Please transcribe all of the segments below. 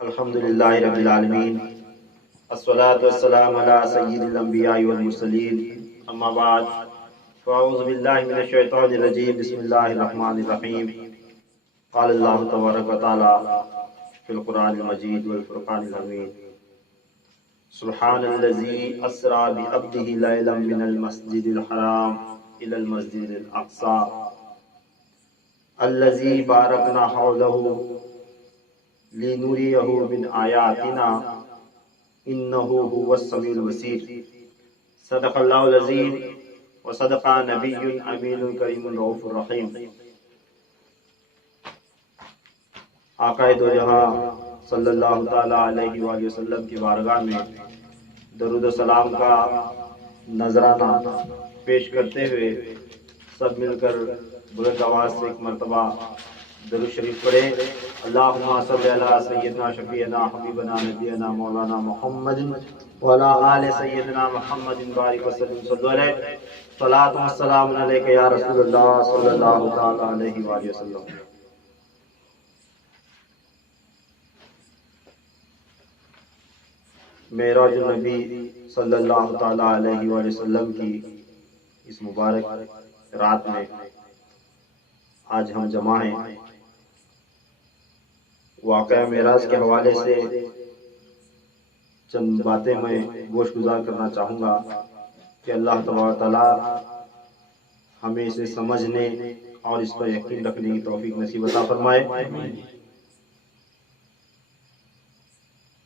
الحمدللہ رب العالمین، الصلاۃ والسلام علی سید الانبیاء والمرسلین، اما بعد فاعوذ باللہ من الشیطان الرجیم، بسم اللہ الرحمن الرحیم۔ قال اللہ تبارک و تعالی فی القرآن المجید والفرقان الحمید، سبحان الذی اسری بعبدہ لیلا من المسجد الحرام الی المسجد الاقصی الذی بارکنا حولہ لِنُرِيَهُ مِنْ آيَاتِنَا إِنَّهُ هُوَ السَّمِيعُ الْبَصِيرُ۔ صدق اللہ العظیم وصدق نبی امین کریم رؤوف الرحیم۔ آقا دو جہاں صلی اللہ تعالی علیہ وآلہ وسلم کی بارگاہ میں درود و سلام کا نذرانہ پیش کرتے ہوئے سب مل کر بلند آواز سے ایک مرتبہ درود شریف پڑھے۔ اللہم صلی علی سیدنا شفیعنا حبیبنا نبینا مولانا محمد وعلی آل سیدنا محمد بارک وسلم، صلی علیہ صلاۃ والسلام علیک یا رسول اللہ صلی اللہ تعالی علیہ وآلہ وسلم۔ معراج النبی صلی اللہ تعالی علیہ وآلہ وسلم کی اس مبارک رات میں آج ہم جمع ہیں۔ واقعہ معراج کے حوالے سے چند باتیں میں گوش گزار کرنا چاہوں گا کہ اللہ تبارک تعالیٰ ہمیں اسے سمجھنے اور اس پر یقین رکھنے کی توفیق نصیب عطا فرمائے۔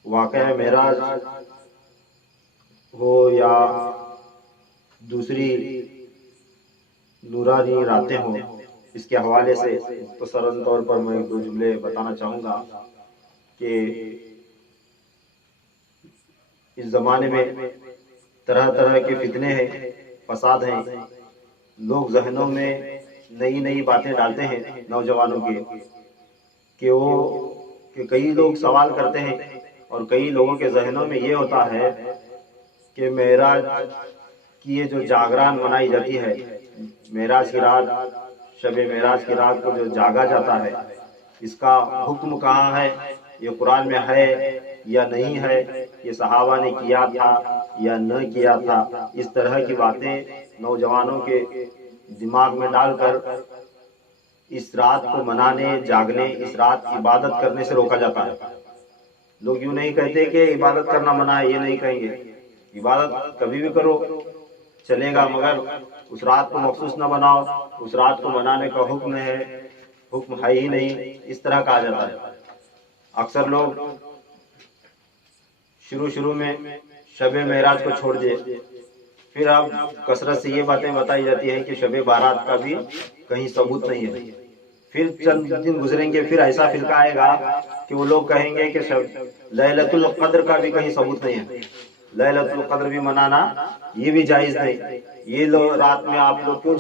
واقعہ معراج ہو یا دوسری نورانی راتیں ہوں، اس کے حوالے سے مختصراً طور پر میں دو جملے بتانا چاہوں گا کہ اس زمانے میں طرح طرح کے فتنے ہیں، فساد ہیں، لوگ ذہنوں میں نئی نئی باتیں ڈالتے ہیں نوجوانوں کے کہ کئی لوگ سوال کرتے ہیں اور کئی لوگوں کے ذہنوں میں یہ ہوتا ہے کہ معراج کی یہ جو جاگران منائی جاتی ہے، معراج کی رات، شب معراج کی رات کو جو جاگا جاتا ہے، اس کا حکم کہاں ہے، یہ قرآن میں ہے یا نہیں ہے، یہ صحابہ نے کیا تھا یا نہ کیا تھا، اس طرح کی باتیں نوجوانوں کے دماغ میں ڈال کر اس رات کو منانے، جاگنے، اس رات کی عبادت کرنے سے روکا جاتا ہے۔ لوگ یوں نہیں کہتے کہ عبادت کرنا منع ہے، یہ نہیں کہیں گے، عبادت کبھی بھی کرو چلے گا، مگر اس رات کو مخصوص نہ بناؤ، اس رات کو منانے کا حکم ہے ہی نہیں، اس طرح کہا جاتا ہے۔ اکثر لوگ شروع میں شب معراج کو چھوڑ دے، پھر اب کثرت سے یہ باتیں بتائی جاتی ہیں کہ شب بارات کا بھی کہیں ثبوت نہیں ہے۔ پھر چند دن گزریں گے، پھر ایسا فرقہ آئے گا کہ وہ لوگ کہیں گے کہ لیلۃ القدر کا بھی کہیں ثبوت نہیں ہے، لیلۃ القدر بھی منانا یہ بھی جائز نہیں، یہ لوگ رات میں آپ لوگ کیوں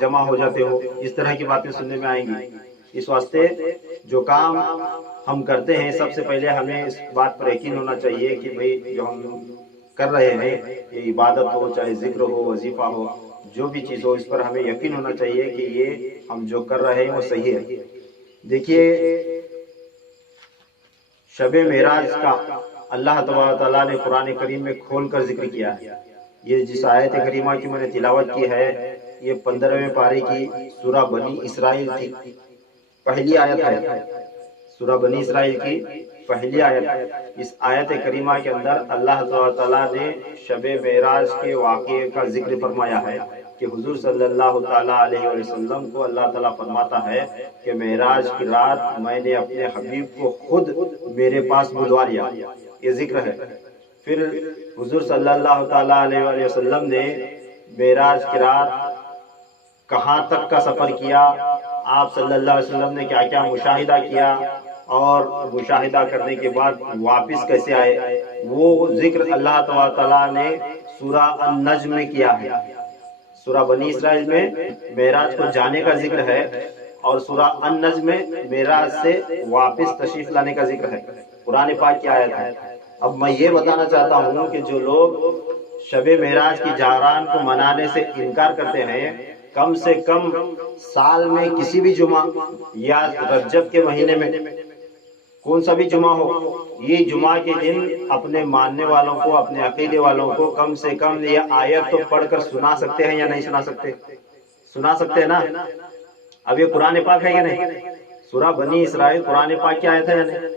جمع ہو جاتے ہو، اس طرح کی باتیں سننے میں آئیں گی۔ اس واسطے جو کام ہم کرتے ہیں، سب سے پہلے ہمیں اس بات پر یقین ہونا چاہیے کہ بھئی جو ہم کر رہے ہیں، یہ عبادت ہو، چاہے ذکر ہو، وظیفہ ہو، جو بھی چیز ہو، اس پر ہمیں یقین ہونا چاہیے کہ یہ ہم جو کر رہے ہیں وہ صحیح ہے۔ دیکھیے، شب معراج کا اللہ تبارک تعالیٰ نے قرآن کریم میں کھول کر ذکر کیا ہے۔ یہ جس آیت کریمہ کی میں نے تلاوت کی ہے، یہ 15ویں پارے کی سورہ بنی اسرائیل کی پہلی آیت ہے، سورہ بنی اسرائیل کی پہلی آیت ہے۔ اس آیت کریمہ کے اندر اللہ تعالیٰ نے شب معراج کے واقعے کا ذکر فرمایا ہے کہ حضور صلی اللہ تعالیٰ علیہ وسلم کو اللہ تعالیٰ فرماتا ہے کہ معراج کی رات میں نے اپنے حبیب کو خود میرے پاس بلوا لیا، یہ ذکر ہے۔ پھر حضور صلی اللہ تعالیٰ علیہ وسلم نے معراج کی رات کہاں تک کا سفر کیا، آپ صلی اللہ علیہ وسلم نے کیا کیا مشاہدہ کیا، اور مشاہدہ کرنے کے بعد واپس کیسے آئے، وہ ذکر اللہ تعالیٰ نے سورہ النجم میں کیا ہے۔ سورہ بنی اسرائیل میں معراج کو جانے کا ذکر ہے، اور سورہ النجم میں معراج سے واپس تشریف لانے کا ذکر ہے، قرآن پاک کی آیت ہے۔ اب میں یہ بتانا چاہتا ہوں کہ جو لوگ شب معراج کی جاگران کو منانے سے انکار کرتے ہیں، کم سے کم سال میں کسی بھی جمعہ یا رجب کے مہینے میں کون سا بھی جمعہ ہو، یہ جمعہ کے دن اپنے ماننے والوں کو، اپنے عقیدے والوں کو کم سے کم یہ آیت تو پڑھ کر سنا سکتے ہیں یا نہیں سنا سکتے؟ سنا سکتے ہیں نا؟ اب یہ قرآن پاک ہے یا نہیں؟ سورہ بنی اسرائیل قرآن پاک کی آیت ہے یا نہیں؟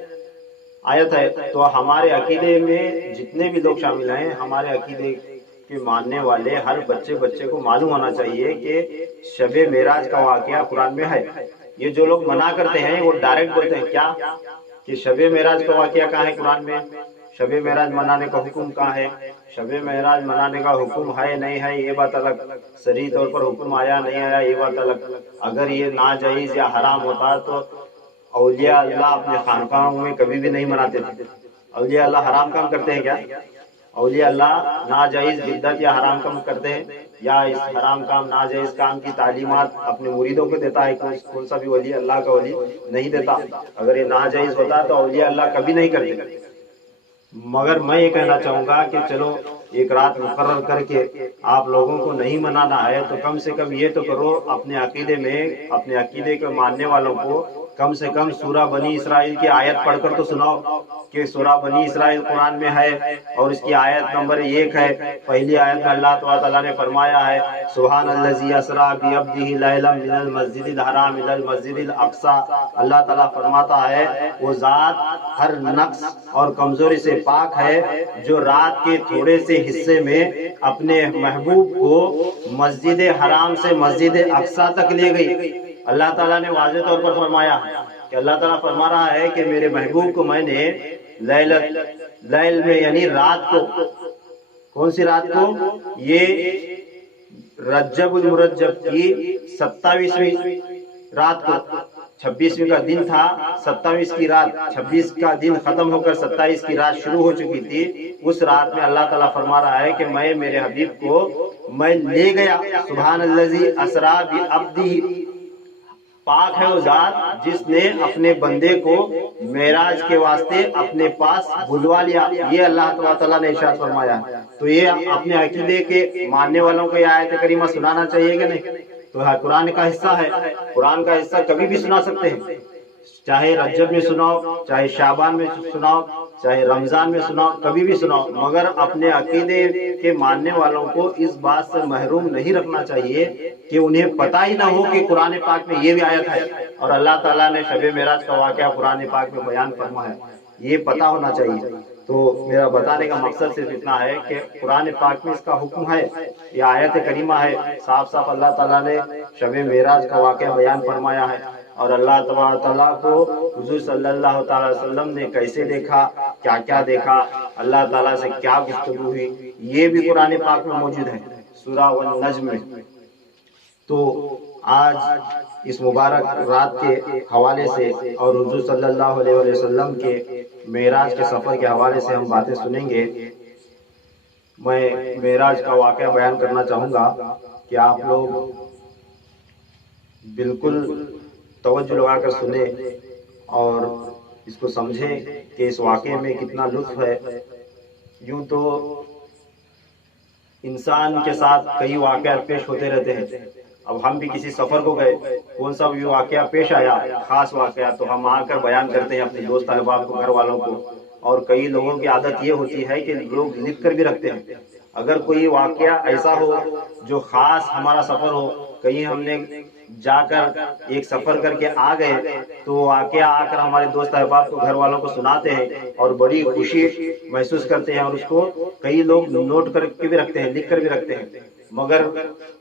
آیت ہے۔ تو ہمارے عقیدے میں جتنے بھی لوگ شامل ہیں، ہمارے عقیدے کے ماننے والے ہر بچے کو معلوم ہونا چاہیے کہ شب معراج کا واقعہ قرآن میں ہے۔ یہ جو لوگ منع کرتے ہیں وہ ڈائریکٹ بولتے ہیں کیا کہ شب معراج کا واقعہ کہاں ہے قرآن میں؟ شب معراج منانے کا حکم کہاں ہے؟ شب معراج منانے کا حکم ہے نہیں ہے یہ بات الگ، صریح طور پر حکم آیا نہیں آیا یہ بات الگ۔ اگر یہ ناجائز یا حرام ہوتا تو اولیاء اللہ اپنے خانقاہوں میں کبھی بھی نہیں مناتے تھے۔ اولیاء اللہ حرام کام کرتے ہیں کیا؟ اولیاء اللہ ناجائز بدعت یا حرام کام کرتے ہیں؟ یا اس حرام کام ناجائز کام کی تعلیمات اپنے مریدوں کو دیتا ہے؟ کون سا بھی ولی اللہ کا ولی نہیں دیتا۔ اگر یہ ناجائز ہوتا تو اولیاء اللہ کبھی نہیں کرتے۔ مگر میں یہ کہنا چاہوں گا کہ چلو ایک رات مقرر کر کے آپ لوگوں کو نہیں منانا ہے تو کم سے کم یہ تو کرو، اپنے عقیدے میں، اپنے عقیدے کے ماننے والوں کو کم سے کم سورہ بنی اسرائیل کی آیت پڑھ کر تو سناؤ کہ سورہ بنی اسرائیل قرآن میں ہے اور اس کی آیت نمبر 1 ہے۔ پہلی آیت میں اللہ تعالیٰ نے فرمایا ہے سبحان الذی اسریٰ بعبدہ لیلا من المسجد الحرام الی المسجد الاقصی۔ اللہ تعالیٰ فرماتا ہے وہ ذات ہر نقص اور کمزوری سے پاک ہے جو رات کے تھوڑے سے حصے میں اپنے محبوب کو مسجد حرام سے مسجد اقصی تک لے گئی۔ اللہ تعالیٰ نے واضح طور پر فرمایا کہ اللہ تعالیٰ فرما رہا ہے کہ میرے محبوب کو میں نے لیل میں یعنی رات کو، کون سی رات کو؟ یہ رجب المرجب کی 27ویں رات کو، 26ویں کا دن تھا، 27 کی رات، 26 کا دن ختم ہو کر 27 کی رات شروع ہو چکی تھی۔ اس رات میں اللہ تعالیٰ فرما رہا ہے کہ میں میرے حبیب کو میں لے گیا۔ سبحان الذی اسریٰ بعبدہ، پاک ہے وہ ذات جس نے اپنے بندے کو معراج کے واسطے اپنے پاس بلوا لیا۔ یہ اللہ تعالیٰ نے ارشاد فرمایا۔ تو یہ اپنے عقیدے کے ماننے والوں کو یہ آیت کریمہ سنانا چاہیے کہ نہیں؟ تو قرآن کا حصہ ہے، قرآن کا حصہ کبھی بھی سنا سکتے ہیں، چاہے رجب میں سناؤ، چاہے شعبان میں سناؤ، چاہے رمضان میں سناؤ، کبھی بھی سناؤ، مگر اپنے عقیدے کے ماننے والوں کو اس بات سے محروم نہیں رکھنا چاہیے کہ انہیں پتہ ہی نہ ہو کہ قرآن پاک میں یہ بھی آیت ہے اور اللہ تعالیٰ نے شب معراج کا واقعہ قرآن پاک میں بیان فرمایا ہے، یہ پتہ ہونا چاہیے۔ تو میرا بتانے کا مقصد صرف اتنا ہے کہ قرآن پاک میں اس کا حکم ہے، یہ آیت کریمہ ہے، صاف صاف اللہ تعالیٰ نے شب معراج کا واقعہ بیان فرمایا ہے، اور اللہ تعالیٰ کو حضور صلی اللہ تعالی وسلم نے کیسے دیکھا، کیا کیا دیکھا، اللہ تعالیٰ سے کیا گفتگو ہوئی، یہ بھی قرآن پاک میں موجود ہے سورہ والنجم میں۔ تو آج اس مبارک رات کے حوالے سے اور حضور صلی اللہ علیہ وسلم کے معراج کے سفر کے حوالے سے ہم باتیں سنیں گے۔ میں معراج کا واقعہ بیان کرنا چاہوں گا کہ آپ لوگ بالکل توجہ لگا کر سنیں اور اس کو سمجھیں کہ اس واقعے میں کتنا لطف ہے۔ یوں تو انسان کے ساتھ کئی واقعات پیش ہوتے رہتے ہیں، اب ہم بھی کسی سفر کو گئے، کون سا بھی واقعہ پیش آیا خاص واقعہ تو ہم آ کر بیان کرتے ہیں اپنے دوست احباب کو، گھر والوں کو، اور کئی لوگوں کی عادت یہ ہوتی ہے کہ لوگ لکھ کر بھی رکھتے ہیں۔ اگر کوئی واقعہ ایسا ہو جو خاص ہمارا سفر ہو، کہیں ہم نے جا کر ایک سفر کر کے آ گئے تو واقعہ آ کر ہمارے دوست احباب کو، گھر والوں کو سناتے ہیں اور بڑی خوشی محسوس کرتے ہیں، اور اس کو کئی لوگ نوٹ کر کے بھی رکھتے ہیں، لکھ کر بھی رکھتے ہیں۔ مگر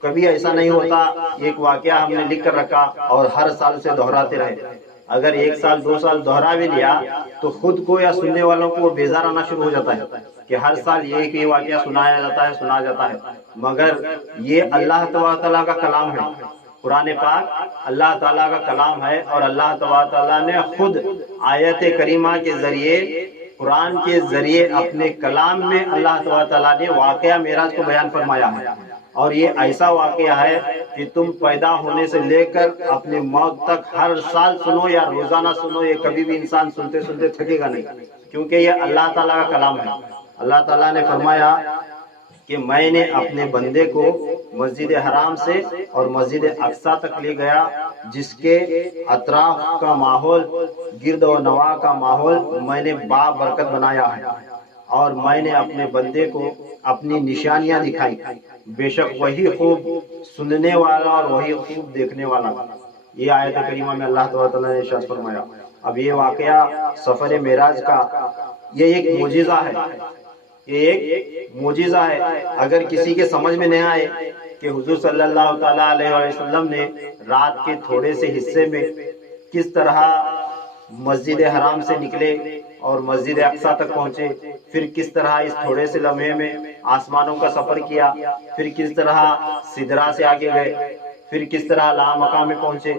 کبھی ایسا نہیں ہوتا ایک واقعہ ہم نے لکھ کر رکھا اور ہر سال سے دہراتے رہے۔ اگر 1 سال 2 سال دہرا بھی لیا تو خود کو یا سننے والوں کو بیزار آنا شروع ہو جاتا ہے کہ ہر سال یہ واقعہ سنایا جاتا ہے۔ مگر یہ اللہ تعالیٰ کا کلام ہے، قرآن پاک اللہ تعالیٰ کا کلام ہے، اور اللہ تعالیٰ نے خود آیت کریمہ کے ذریعے، قرآن کے ذریعے اپنے کلام میں اللہ تعالیٰ نے واقعہ معراج کو بیان فرمایا ہے۔ اور یہ ایسا واقعہ ہے کہ تم پیدا ہونے سے لے کر اپنے موت تک ہر سال سنو یا روزانہ سنو، یہ کبھی بھی انسان سنتے سنتے تھکے گا نہیں، کیونکہ یہ اللہ تعالیٰ کا کلام ہے۔ اللہ تعالیٰ نے فرمایا کہ میں نے اپنے بندے کو مسجد حرام سے اور مسجد اقصی تک لے گیا، جس کے اطراف کا ماحول، گرد و نواح کا ماحول میں نے بابرکت بنایا ہے، اور میں نے اپنے بندے کو اپنی نشانیاں دکھائی، بے شک وہی خوب سننے والا اور وہی خوب دیکھنے والا۔ یہ آیت کریمہ میں اللہ تعالیٰ نے ارشاد فرمایا۔ اب یہ واقعہ سفر معراج کا یہ ایک معجزہ ہے، یہ ایک معجزہ ہے۔ اگر کسی کے سمجھ میں نہیں آئے کہ حضور صلی اللہ تعالیٰ علیہ وسلم نے رات کے تھوڑے سے حصے میں کس طرح مسجد حرام سے نکلے اور مسجد اقصی تک پہنچے، پھر کس طرح اس تھوڑے سے لمحے میں آسمانوں کا سفر کیا، پھر کس طرح سدرا سے آگے گئے، پھر کس طرح لامقام میں پہنچے،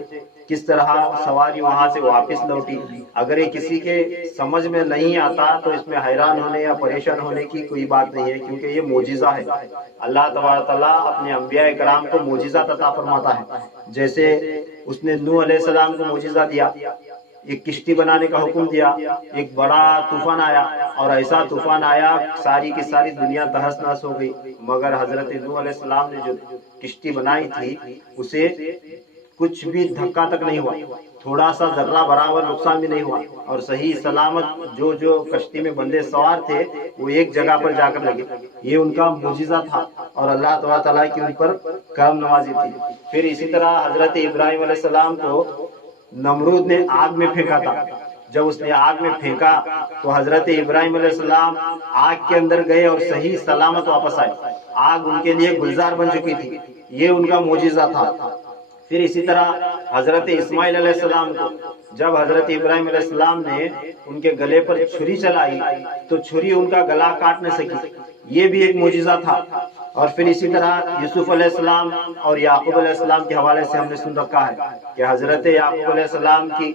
کس طرح سواری وہاں سے واپس لوٹی، اگر یہ کسی کے سمجھ میں نہیں آتا تو اس میں حیران ہونے یا پریشان ہونے کی کوئی بات نہیں ہے، کیونکہ یہ معجزہ ہے۔ اللہ تبارک تعالیٰ اپنے انبیاء کرام کو معجزات عطا فرماتا ہے، جیسے اس نے نوح علیہ السلام کو معجزہ دیا، ایک کشتی بنانے کا حکم دیا، ایک بڑا طوفان آیا، اور ایسا طوفان آیا ساری کی ساری دنیا تہس نہس ہو گئی، مگر حضرت نوح علیہ السلام نے جو کشتی بنائی تھی اسے کچھ بھی دھکا تک نہیں ہوا، تھوڑا سا ذرہ برابر نقصان بھی نہیں ہوا، اور صحیح سلامت جو کشتی میں بندے سوار تھے وہ ایک جگہ پر جا کر لگے۔ یہ ان کا معجزہ تھا، اور اللہ تعالیٰ کی ان پر کرم نوازی تھی۔ پھر اسی طرح حضرت ابراہیم علیہ السلام کو نمرود نے آگ میں پھینکا تھا، جب اس نے آگ میں پھینکا تو حضرت ابراہیم علیہ السلام آگ کے اندر گئے اور صحیح سلامت واپس آئے، آگ ان کے لیے گلزار بن چکی تھی، یہ ان کا معجزہ تھا۔ پھر اسی طرح حضرت اسماعیل علیہ السلام کو جب حضرت ابراہیم علیہ السلام نے ان کے گلے پر چھری چلائی تو چھری ان کا گلا کاٹ نہ سکی، یہ بھی ایک معجزہ تھا۔ اور پھر اسی طرح یوسف علیہ السلام اور یعقوب علیہ السلام کے حوالے سے ہم نے سن رکھا ہے کہ حضرت یعقوب علیہ السلام کی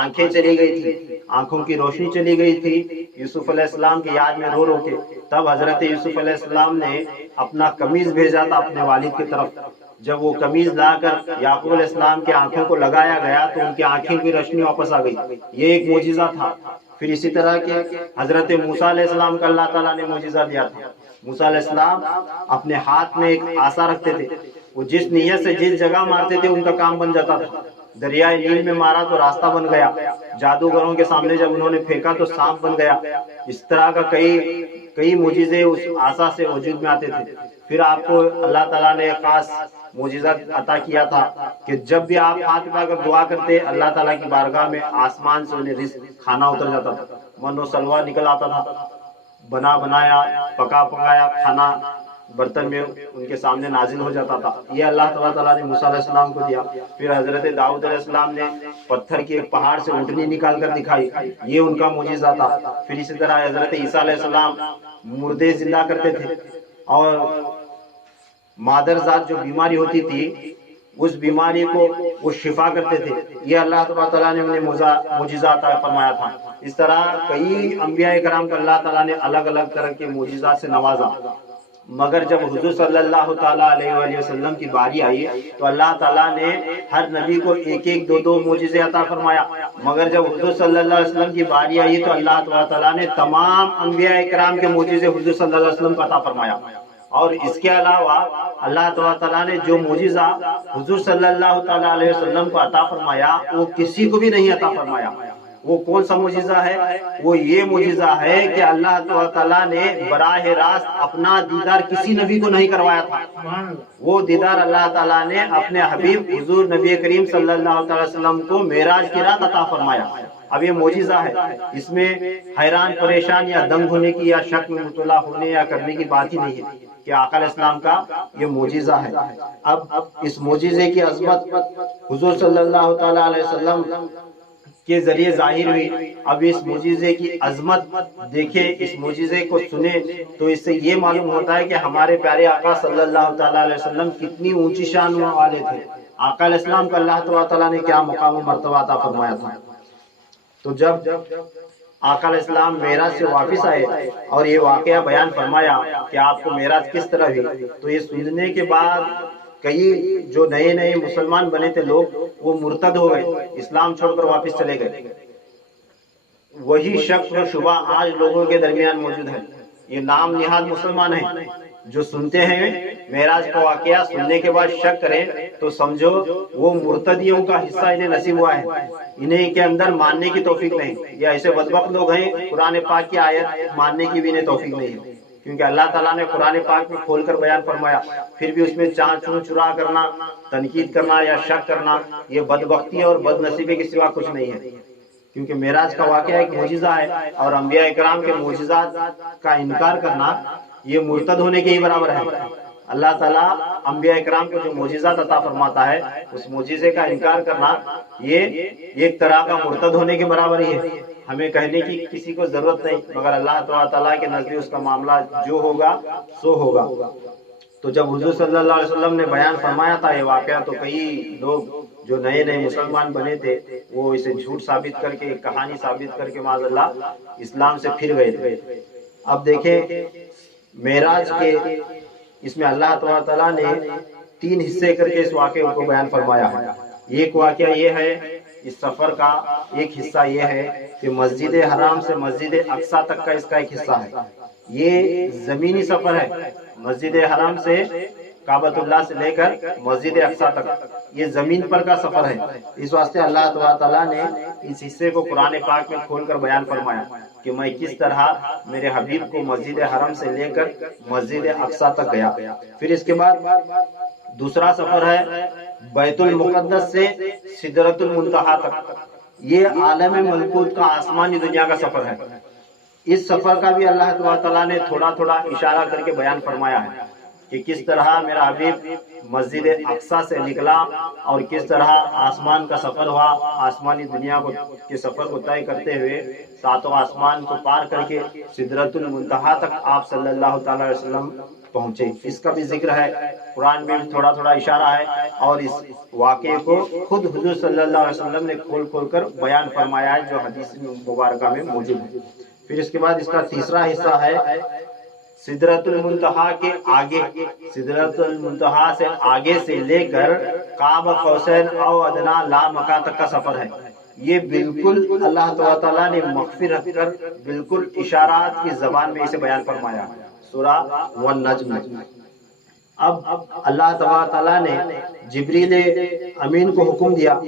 آنکھیں چلی گئی تھی، آنکھوں کی روشنی چلی گئی تھی یوسف علیہ السلام کی یاد میں رو رو کے، تب حضرت یوسف علیہ السلام نے اپنا قمیض بھیجا تھا اپنے والد کی طرف، جب وہ قمیض لا کر یعقوب علیہ السلام کی آنکھوں کو لگایا گیا تو ان کی آنکھیں کی روشنی واپس آ گئی، یہ ایک معجزہ تھا۔ پھر اسی طرح کے حضرت موسیٰ علیہ السلام کا اللہ تعالیٰ نے معجزہ دیا تھا۔ موسیٰ علیہ السلام اپنے ہاتھ میں ایک عصا رکھتے تھے، وہ جس نیت سے جس جگہ مارتے تھے ان کا کام بن جاتا تھا۔ دریائے نیل میں مارا تو راستہ بن گیا، جادوگروں کے سامنے جب انہوں نے پھینکا تو سانپ بن گیا، اس طرح کا کئی معجزے اس عصا سے وجود میں آتے تھے۔ پھر آپ کو اللہ تعالیٰ نے خاص معجزہ عطا کیا تھا کہ جب بھی آپ ہاتھ اٹھا کر دعا کرتے اللہ تعالیٰ کی بارگاہ میں آسمان سے انہیں رزق کھانا اتر جاتا تھا، من و سلوا نکل آتا تھا، بنا بنایا پکا پکایا کھانا برتن میں ان کے سامنے نازل ہو جاتا تھا۔ یہ اللہ تعالیٰ نے موسیٰ علیہ السلام کو دیا۔ پھر حضرت داؤد علیہ السلام نے پتھر کی ایک پہاڑ سے اونٹنی نکال کر دکھائی، یہ ان کا معجزہ تھا۔ پھر اسی طرح حضرت عیسیٰ علیہ السلام مردے زندہ کرتے تھے، اور مادر ذات جو بیماری ہوتی تھی اس بیماری کو وہ شفا کرتے تھے، یہ اللہ تعالیٰ نے انہیں معجزہ عطا فرمایا تھا۔ اس طرح کئی انبیاء کرام کو اللہ تعالیٰ نے الگ الگ طرح کے معجزات سے نوازا، مگر جب حضور صلی اللہ تعالیٰ علیہ وآلہ وسلم کی باری آئی تو اللہ تعالیٰ نے ہر نبی کو ایک ایک دو معجزے عطا فرمایا، مگر جب حضور صلی اللہ علیہ وسلم کی باری آئی تو اللہ تعالیٰ نے تمام انبیاء کرام کے معجزے حضور صلی اللہ علیہ وسلم کو عطا فرمایا۔ اور اس کے علاوہ اللہ تعالیٰ نے جو معجزہ حضور صلی اللہ تعالیٰ علیہ وسلم کو عطا فرمایا وہ کسی کو بھی نہیں عطا فرمایا۔ وہ کون سا معجزہ ہے؟ وہ یہ معجزہ ہے کہ اللہ تعالیٰ نے براہ راست اپنا دیدار کسی نبی کو نہیں کروایا تھا، وہ دیدار اللہ تعالیٰ نے اپنے حبیب حضور نبی کریم صلی اللہ تعالی وسلم کو معراج کی رات عطا فرمایا۔ اب یہ معجزہ ہے، اس میں حیران پریشان یا دنگ ہونے کی یا شک میں مبتلا ہونے یا کرنے کی بات ہی نہیں ہے کہ آقا علیہ السلام کا یہ معجزہ ہے۔ اب اس معجزے کی عظمت حضور صلی اللہ تعالی علیہ وسلم کے ذریعے ظاہر ہوئی۔ اب اس معجزے کی عظمت دیکھیں، اس معجزے کو سنیں تو اس سے یہ معلوم ہوتا ہے کہ ہمارے پیارے آقا صلی اللہ تعالی علیہ وسلم کتنی اونچی شان والے تھے۔ آقا علیہ السلام کا اللہ تعالیٰ نے کیا مقام و مرتبہ عطا فرمایا تھا۔ تو جب آقا علیہ السلام معراج سے واپس آئے اور یہ واقعہ بیان فرمایا کہ آپ کو معراج کس طرح ہوئی، تو یہ سننے کے بعد کئی جو نئے مسلمان بنے تھے لوگ وہ مرتد ہو گئے، اسلام چھوڑ کر واپس چلے گئے۔ وہی شک و شبہ آج لوگوں کے درمیان موجود ہے، یہ نام نہاد مسلمان ہیں جو سنتے ہیں معراج کا واقعہ سننے کے بعد شک کریں تو سمجھو وہ مرتدیوں کا حصہ انہیں نصیب ہوا ہے، انہیں کے اندر ماننے کی توفیق نہیں۔ یہ ایسے بدبخت لوگ ہیں قرآن پاک کی آیت ماننے کی بھی انہیں توفیق نہیں ہے، کیونکہ اللہ تعالیٰ نے قرآن پاک میں کھول کر بیان فرمایا، پھر بھی اس میں چان چون چرا کرنا، تنقید کرنا یا شک کرنا، یہ بدبختی اور بد نصیبی کے سوا کچھ نہیں ہے۔ کیونکہ معراج کا واقعہ ایک معجزہ ہے، اور انبیاء اکرام کے معجزات کا انکار کرنا یہ مرتد ہونے کے ہی برابر ہے۔ اللہ تعالیٰ انبیاء اکرام کو جو معجزات عطا فرماتا ہے اس معجزے کا انکار کرنا یہ ایک طرح کا مرتد ہونے کے برابر ہی ہے۔ ہمیں کہنے کی کسی کو ضرورت نہیں، مگر اللہ تعالیٰ کے نزدیک اس کا معاملہ جو ہوگا سو ہوگا۔ تو جب حضور صلی اللہ علیہ وسلم نے بیان فرمایا تھا یہ واقعہ، تو کئی لوگ جو نئے نئے مسلمان بنے تھے وہ اسے جھوٹ ثابت کر کے، کہانی ثابت کر کے معاذ اللہ اسلام سے پھر گئے تھے۔ اب دیکھیں معراج کے اس میں اللہ تعالیٰ نے 3 حصے کر کے اس واقعے کو بیان فرمایا ہے۔ ایک واقعہ یہ ہے اس سفر کا، ایک حصہ یہ ہے کہ مسجد حرام سے مسجد اقصی تک کا اس کا ایک حصہ ہے۔ یہ زمینی سفر ہے، مسجد حرام سے کعبۃ اللہ سے لے کر مسجد اقصی تک یہ زمین پر کا سفر ہے۔ اس واسطے اللہ تعالیٰ نے اس حصے کو قرآن پاک میں کھول کر بیان فرمایا کہ میں کس طرح میرے حبیب کو مسجد حرم سے لے کر مسجد اقصی تک گیا۔ پھر اس کے بعد دوسرا سفر ہے بیت المقدس سے سدرۃ المنتہا تک، یہ عالم ملکوت کا آسمانی دنیا کا سفر ہے۔ اس سفر کا بھی اللہ تعالیٰ نے تھوڑا تھوڑا اشارہ کر کے بیان فرمایا ہے کہ کس طرح میرا حبیب مسجد اقصی سے نکلا اور کس طرح آسمان کا سفر ہوا، آسمانی دنیا کے سفر کو طے کرتے ہوئے 7 آسمان کو پار کر کے سدرۃ المنتہا تک آپ صلی اللہ تعالی علیہ وسلم پہنچے۔ اس کا بھی ذکر ہے، قرآن میں بھی تھوڑا تھوڑا اشارہ ہے، اور اس واقعے کو خود حضور صلی اللہ علیہ وسلم نے کھول کھول کر بیان فرمایا ہے جو حدیث مبارکہ میں موجود ہے۔ پھر اس کے بعد اس کا تیسرا حصہ ہے سدرۃ المنتہا کے آگے، سدرۃ المنتہا سے آگے سے لے کر قاب قوسین او ادنا لا مکان تک کا سفر ہے۔ یہ بالکل اللہ تعالیٰ نے مخفی رکھ کر بالکل اشارات کی زبان میں اسے بیان فرمایا، سورہ والنجم۔ اب اللہ تعالیٰ نے جبریل امین کو حکم دیا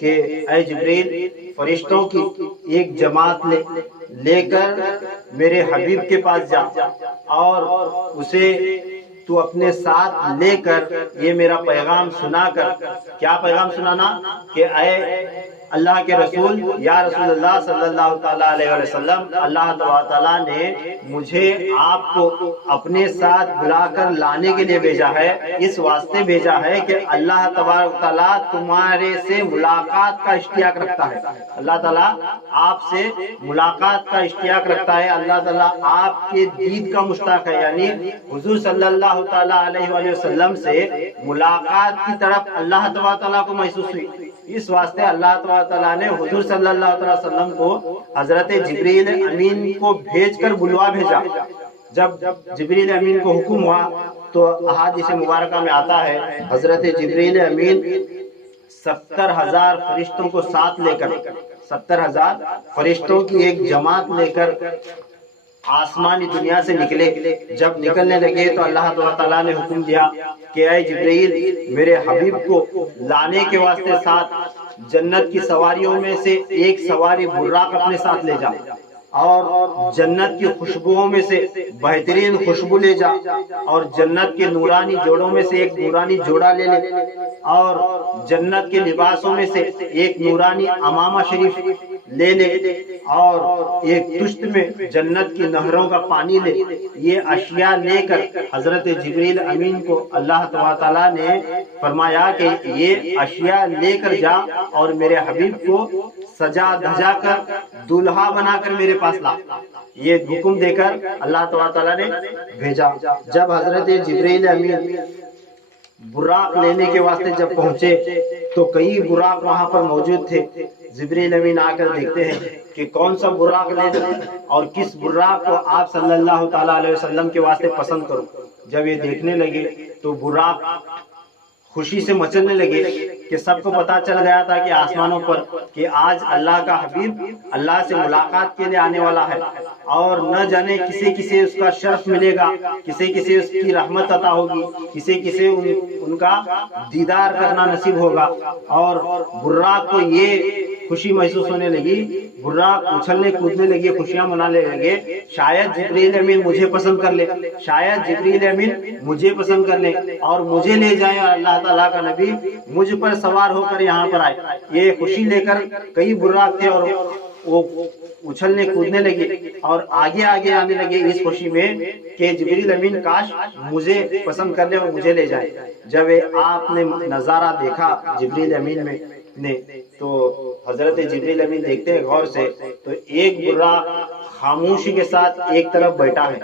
کہ اے جبریل فرشتوں کی ایک جماعت لے کر میرے حبیب کے پاس جا اور اسے تو اپنے ساتھ لے کر یہ میرا پیغام سنا کر۔ کیا پیغام سنانا؟ کہ اے اللہ کے رسول، یا رسول اللہ صلی اللہ تعالیٰ علیہ وسلم، اللہ تعالیٰ نے مجھے آپ کو اپنے ساتھ بلا کر لانے کے لیے بھیجا ہے، اس واسطے بھیجا ہے کہ اللہ تبارک تعالیٰ تمہارے سے ملاقات کا اشتیاق رکھتا ہے۔ اللہ تعالیٰ آپ سے ملاقات کا اشتیاق رکھتا ہے، اللہ تعالیٰ آپ کے دید کا مشتاق ہے، یعنی حضور صلی اللہ تعالیٰ علیہ وسلم سے ملاقات کی طرف اللہ تعالیٰ کو محسوس ہوئی۔ اس واسطے اللہ تعالیٰ نے حضور صلی اللہ علیہ وسلم کو حضرت جبریل امین کو بھیج کر بلوا بھیجا۔ جب جبریل امین کو حکم ہوا تو احادیث مبارکہ میں آتا ہے حضرت جبریل امین 70,000 فرشتوں کو ساتھ لے کر، 70,000 فرشتوں کی ایک جماعت لے کر آسمانی دنیا سے نکلے۔ جب نکلنے لگے تو اللہ تعالیٰ نے حکم دیا کہ اے جبریل میرے حبیب کو لانے کے واسطے ساتھ جنت کی سواریوں میں سے ایک سواری براق اپنے ساتھ لے جا، اور جنت کی خوشبوؤں میں سے بہترین خوشبو لے جا، اور جنت کے نورانی جوڑوں میں سے ایک نورانی جوڑا لے لے، اور جنت کے لباسوں میں سے ایک نورانی امامہ شریف لے لے، اور ایک تشت میں جنت کی نہروں کا پانی لے۔ یہ اشیاء لے کر حضرت جبریل امین کو اللہ تعالیٰ نے فرمایا کہ یہ اشیاء لے کر جا اور میرے حبیب کو سجا دھجا کر دولہا بنا کر میرے پاس لا۔ یہ حکم دے کر اللہ تعالیٰ نے بھیجا۔ جب حضرت جبریل امین براق لینے کے واسطے جب پہنچے تو کئی براق وہاں پر موجود تھے۔ جبریل امین آ کر دیکھتے ہیں کہ کون سا براق لے اور کس براق کو آپ صلی اللہ تعالیٰ علیہ وسلم کے واسطے پسند کروں۔ جب یہ دیکھنے لگے تو براق خوشی سے مچلنے لگے کہ سب کو پتا چل گیا تھا کہ آسمانوں پر کہ آج اللہ کا حبیب اللہ سے ملاقات کے لیے آنے والا ہے، اور نہ جانے کسی کسی اس کا شرف ملے گا، کسی کسی اس کی رحمت عطا ہوگی، کسی کسی ان کا دیدار کرنا نصیب ہوگا۔ اور براق کو یہ خوشی محسوس ہونے لگی، براق اچھلنے کودنے لگے، خوشیاں منانے لگے، شاید جبریل امین مجھے پسند کر لے، شاید جبریل امین مجھے پسند کر لے اور مجھے لے جائے، اور اللہ تعالیٰ کا نبی مجھ پر سوار ہو کر یہاں پر آئے۔ یہ خوشی لے کر کئی براق تھے اور وہ اچھلنے کودنے لگے اور آگے آگے آنے لگے اس خوشی میں کہ جبریل امین کاش مجھے پسند کر لے اور مجھے لے جائے۔ جب آپ نے نظارہ دیکھا جبریل امین میں نے، تو حضرت جبریل امین دیکھتے ہیں غور سے، تو ایک براق خاموشی کے ساتھ ایک طرف بیٹھا ہے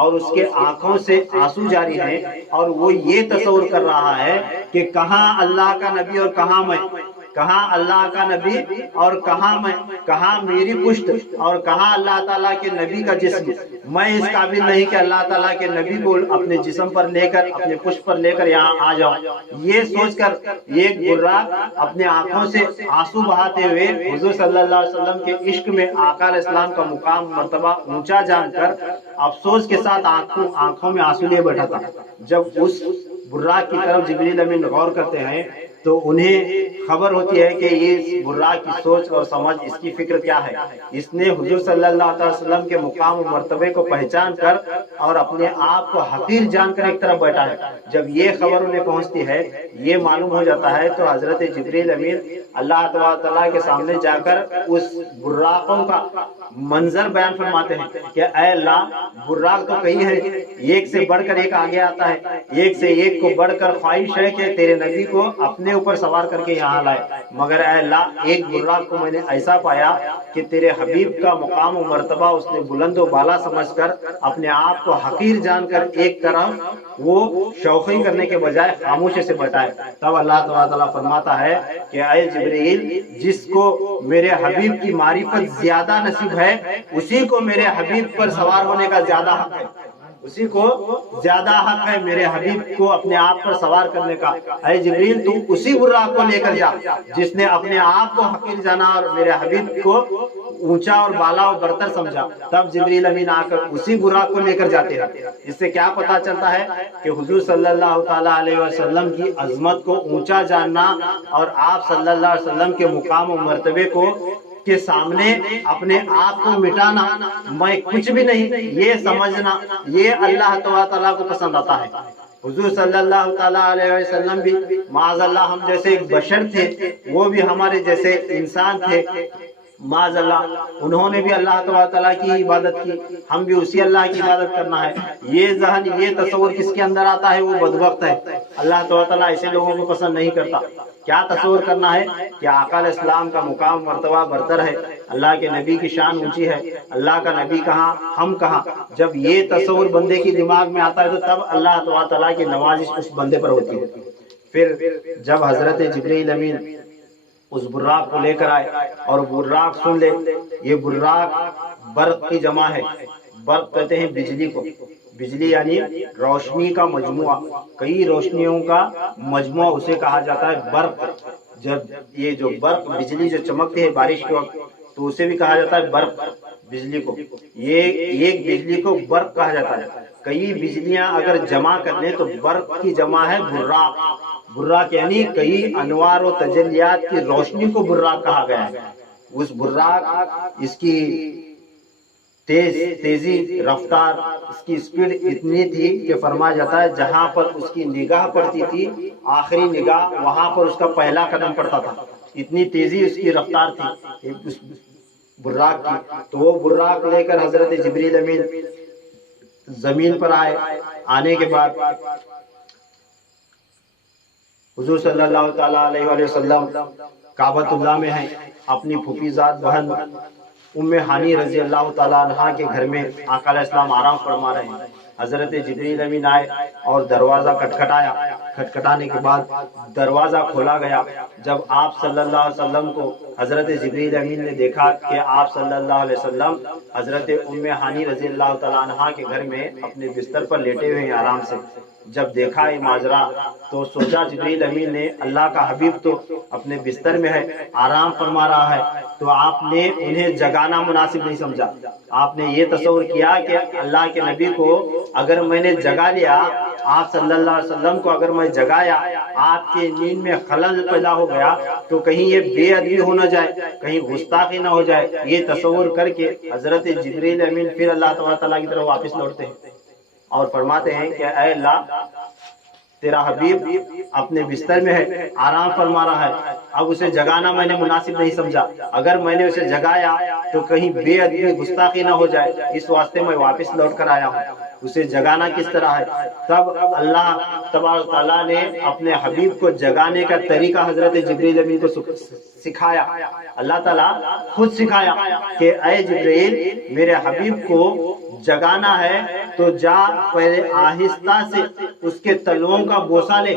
اور اس کے آنکھوں سے آنسو جاری ہیں، اور وہ یہ تصور کر رہا ہے کہ کہاں اللہ کا نبی اور کہاں میں، کہاں اللہ کا نبی اور کہاں میں، کہاں میری پشت اور کہاں اللہ تعالیٰ کے نبی کا جسم۔ میں اس قابل نہیں کہ اللہ تعالیٰ کے نبی کو اپنے جسم پر لے کر، اپنے پشت پر لے کر یہاں آ جاؤں۔ یہ سوچ کر ایک براق اپنے آنکھوں سے آنسو بہاتے ہوئے حضور صلی اللہ علیہ وسلم کے عشق میں آقا علیہ السلام کا مقام مرتبہ اونچا جان کر افسوس کے ساتھ آنکھوں میں آنسو لیے بیٹھا تھا۔ جب اس براق کی طرف جبریل امین غور کرتے ہیں تو انہیں خبر ہوتی ہے کہ یہ براق کی سوچ اور سمجھ، اس کی فکر کیا ہے۔ اس نے حضور صلی اللہ علیہ وسلم کے مقام و مرتبے کو پہچان کر اور اپنے آپ کو حقیر جان کر ایک طرف بیٹھا ہے۔ جب یہ خبر انہیں پہنچتی ہے، یہ معلوم ہو جاتا ہے، تو حضرت جبریل امین اللہ تعالیٰ کے سامنے جا کر اس براقوں کا منظر بیان فرماتے ہیں کہ اے اللہ، براق تو کئی ہے، ایک سے بڑھ کر ایک آگے آتا ہے، ایک سے ایک کو بڑھ کر خواہش ہے کہ تیرے نبی کو اپنے اوپر سوار کر کے یہاں لائے، مگر اے اللہ ایک براق کو میں نے ایسا پایا کہ تیرے حبیب کا مقام و مرتبہ اس نے بلند و بالا سمجھ کر اپنے آپ کو حقیر جان کر ایک طرف وہ شوخی کرنے کے بجائے خاموشی سے بٹائے۔ تب اللہ تعالیٰ فرماتا ہے کہ اے جبرائیل، جس کو میرے حبیب کی معرفت زیادہ نصیب ہے اسی کو میرے حبیب پر سوار ہونے کا زیادہ حق ہے، اسی کو زیادہ حق ہے میرے حبیب کو اپنے آپ پر سوار کرنے کا۔ اے جبریل، تو اسی براق کو لے کر جا جس نے اپنے آپ کو حقیر جانا اور میرے حبیب کو اونچا اور بالا اور برتر سمجھا۔ تب جبریل امین آ کر اسی براق کو لے کر جاتے ہیں۔ اس سے کیا پتا چلتا ہے کہ حضور صلی اللہ تعالیٰ علیہ وسلم کی عظمت کو اونچا جاننا اور آپ صلی اللہ علیہ وسلم کے مقام و مرتبے کو کے سامنے اپنے آپ کو مٹانا، میں کچھ بھی نہیں، یہ سمجھنا، یہ اللہ تعالیٰ کو پسند آتا ہے۔ حضور صلی اللہ تعالیٰ علیہ وسلم بھی معاذ اللہ ہم جیسے ایک بشر تھے، وہ بھی ہمارے جیسے انسان تھے، معاذ اللہ انہوں نے بھی اللہ تعالیٰ کی عبادت کی، ہم بھی اسی اللہ کی عبادت کرنا ہے۔ یہ ذہن، یہ تصور کس کے اندر آتا ہے وہ بدبخت ہے۔ اللہ تعالیٰ ایسے لوگوں کو پسند نہیں کرتا۔ کیا تصور کرنا ہے کہ آقا علیہ السلام کا مقام مرتبہ برتر ہے، اللہ کے نبی کی شان اونچی ہے، اللہ کا نبی کہاں ہم کہاں۔ جب یہ تصور بندے کی دماغ میں آتا ہے تو تب اللہ تعالیٰ کی نوازش اس بندے پر ہوتی ہے۔ پھر جب حضرت جبرائیل امین اس براق کو لے کر آئے اور براق سن لے، یہ براق برق کی جمع ہے، برق کہتے ہیں بجلی کو، بجلی یعنی روشنی کا مجموعہ، کئی روشنیوں کا مجموعہ اسے کہا جاتا ہے برق۔ جب یہ جو برق بجلی جو چمکتی ہے بارش کے وقت تو اسے بھی کہا جاتا ہے برق، بجلی کو، یہ ایک بجلی کو برق کہا جاتا ہے۔ کئی بجلیاں اگر جمع کر لیں تو برق کی جمع ہے براق۔ براق یعنی کئی انوار و تجلیات کی روشنی کو براق کہا گیا ہے۔ اس براق، اس کی تیزی رفتار، اس کی سپیڈ اتنی تھی کہ فرمایا جاتا ہے جہاں پر اس کی نگاہ پڑتی تھی، آخری نگاہ، وہاں پر اس کا پہلا قدم پڑتا تھا، اتنی تیزی اس کی رفتار تھی اس براق کی۔ تو وہ براق لے کر حضرت جبرائیل امین زمین پر آئے۔ آنے کے بعد حضور صلی اللہ تعالیٰ علیہ وسلم کعبۃ اللہ میں ہیں، اپنی پھوپھی زاد بہن ام ہانی رضی اللہ تعالیٰ عنہ کے گھر میں آقا علیہ السلام آرام فرما رہے ہیں۔ حضرت جبرائیل امین آئے اور دروازہ کھٹکھٹایا، کھٹکھٹانے کے بعد دروازہ کھولا گیا۔ جب آپ صلی اللہ علیہ وسلم کو حضرت جبرائیل امین نے دیکھا کہ آپ صلی اللہ علیہ وسلم حضرت ام ہانی رضی اللہ تعالیٰ عنہ کے گھر میں اپنے بستر پر لیٹے ہوئے ہیں آرام سے، جب دیکھا یہ ماجرا تو سوچا جبریل امین نے اللہ کا حبیب تو اپنے بستر میں ہے، آرام فرما رہا ہے، تو آپ نے انہیں جگانا مناسب نہیں سمجھا۔ آپ نے یہ تصور کیا کہ اللہ کے نبی کو اگر میں نے جگا لیا، آپ صلی اللہ علیہ وسلم کو اگر میں جگایا، آپ کے نیند میں خلل پیدا ہو گیا تو کہیں یہ بے ادبی ہو نہ جائے، کہیں گستاخی نہ ہو جائے۔ یہ تصور کر کے حضرت جبریل امین پھر اللہ تعالیٰ کی طرف واپس لوٹتے ہیں اور فرماتے ہیں کہ اے اللہ، تیرا حبیب اپنے بستر میں ہے، آرام فرما رہا ہے، اب اسے جگانا میں نے مناسب نہیں سمجھا، اگر میں نے اسے جگایا تو کہیں بے ادبی گستاخی نہ ہو جائے، اس واسطے میں واپس لوٹ کر آیا ہوں، اسے جگانا کس طرح ہے۔ تب اللہ تبارک تعالیٰ نے اپنے حبیب کو جگانے کا طریقہ حضرت جبریل امین کو سکھایا۔ اللہ تعالیٰ خود سکھایا کہ اے جبریل، میرے حبیب کو جگانا ہے تو جا پہلے آہستہ سے اس کے تلوؤں کا بوسہ لے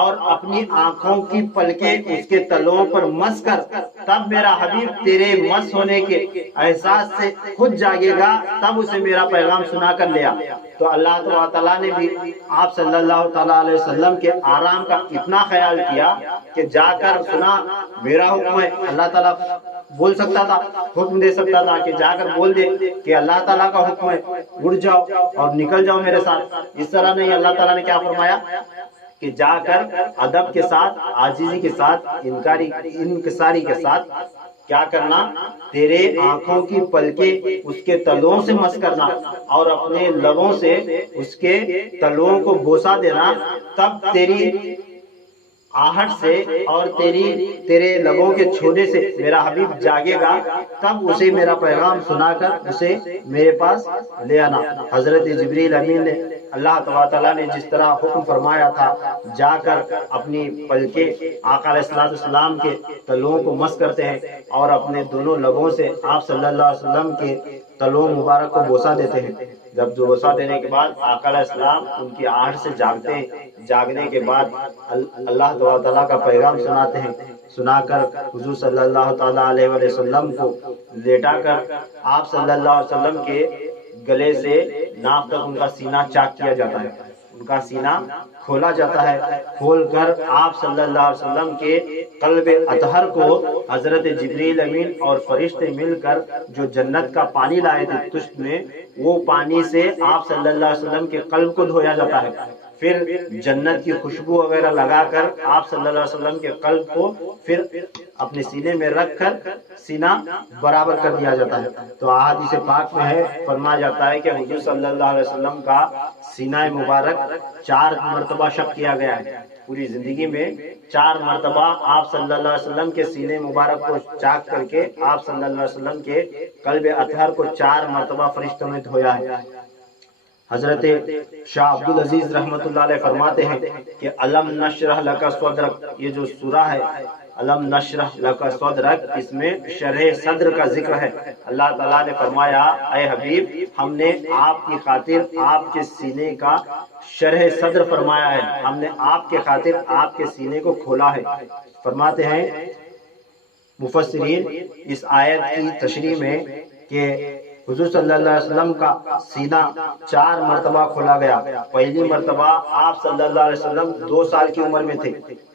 اور اپنی آنکھوں کی پلکیں اس کے تلوؤں پر مس کر، تب میرا حبیب تیرے مس ہونے کے احساس سے خود جاگے گا، تب اسے میرا پیغام سنا کر لیا۔ تو اللہ تعالیٰ نے بھی آپ صلی اللہ تعالیٰ علیہ وسلم کے آرام کا اتنا خیال کیا کہ جا کر سنا، میرا حکم ہے۔ اللہ تعالیٰ بول سکتا تھا، حکم دے سکتا تھا کہ جا کر بول دے کہ اللہ تعالیٰ کا حکم ہے، اٹھ جاؤ اور نکل جاؤ میرے ساتھ، اس طرح نہیں۔ اللہ تعالیٰ نے کیا فرمایا کہ جا کر ادب کے ساتھ، عاجزی کے ساتھ، انکساری کے ساتھ کیا کرنا، تیرے آنکھوں کی پلکیں اس کے تلوؤں سے مس کرنا اور اپنے لبوں سے اس کے تلوؤں کو بوسہ دینا، تب تیری آہٹ سے اور تیرے لبوں کے چھونے سے میرا حبیب جاگے گا، تب اسے میرا پیغام سنا کر اسے میرے پاس لے آنا۔ حضرت جبریل امین نے اللہ تعالیٰ نے جس طرح حکم فرمایا تھا، جا کر اپنی پلکیں آقا علیہ السلام کے تلوؤں کو مس کرتے ہیں اور اپنے دونوں لبوں سے آپ صلی اللہ علیہ وسلم کے تلوؤں مبارک کو بوسہ دیتے ہیں۔ جب بوسہ دینے کے بعد آقا علیہ السلام ان کی آہٹ سے جاگتے ہیں، جاگنے کے بعد اللہ تعالیٰ کا پیغام سناتے ہیں، سنا کر حضور صلی اللہ تعالیٰ علیہ وسلم کو لیٹا کر آپ صلی اللہ علیہ وسلم کے گلے سے ناف تک ان کا سینہ چاک کیا جاتا ہے، ان کا سینہ کھولا جاتا ہے، کھول کر آپ صلی اللہ علیہ وسلم کے قلب اطہر کو حضرت جبریل امین اور فرشتے مل کر جو جنت کا پانی لائے تھے تشت میں، وہ پانی سے آپ صلی اللہ علیہ وسلم کے قلب کو دھویا جاتا ہے، پھر جنت کی خوشبو وغیرہ لگا کر آپ صلی اللہ علیہ وسلم کے قلب کو پھر اپنے سینے میں رکھ کر سینہ برابر کر دیا جاتا ہے۔ تو احادیث پاک میں ہے، فرمایا جاتا ہے کہ حضور صلی اللہ علیہ وسلم کا سینہ مبارک 4 مرتبہ شق کیا گیا ہے، پوری زندگی میں 4 مرتبہ آپ صلی اللہ علیہ وسلم کے سینے مبارک کو چاک کر کے آپ صلی اللہ علیہ وسلم کے قلب اطہر کو 4 مرتبہ فرشتوں نے دھویا ہے۔ حضرت شاہ عبدالعزیز رحمۃ اللہ علیہ فرماتے ہیں کہ علم نشرح لک صدرک، یہ جو سورہ ہے علم نشرح لک صدرک، اس میں شرح صدر کا ذکر ہے۔ اللہ تعالیٰ نے فرمایا اے حبیب، ہم نے آپ کی خاطر آپ کے سینے کا شرح صدر فرمایا ہے، ہم نے آپ کے خاطر آپ کے سینے کو کھولا ہے۔ فرماتے ہیں مفسرین اس آیت کی تشریح میں کہ حضور صلی اللہ علیہ وسلم کا سینہ 4 مرتبہ کھولا گیا۔ پہلی مرتبہ آپ صلی اللہ علیہ وسلم 2 سال کی عمر میں تھے،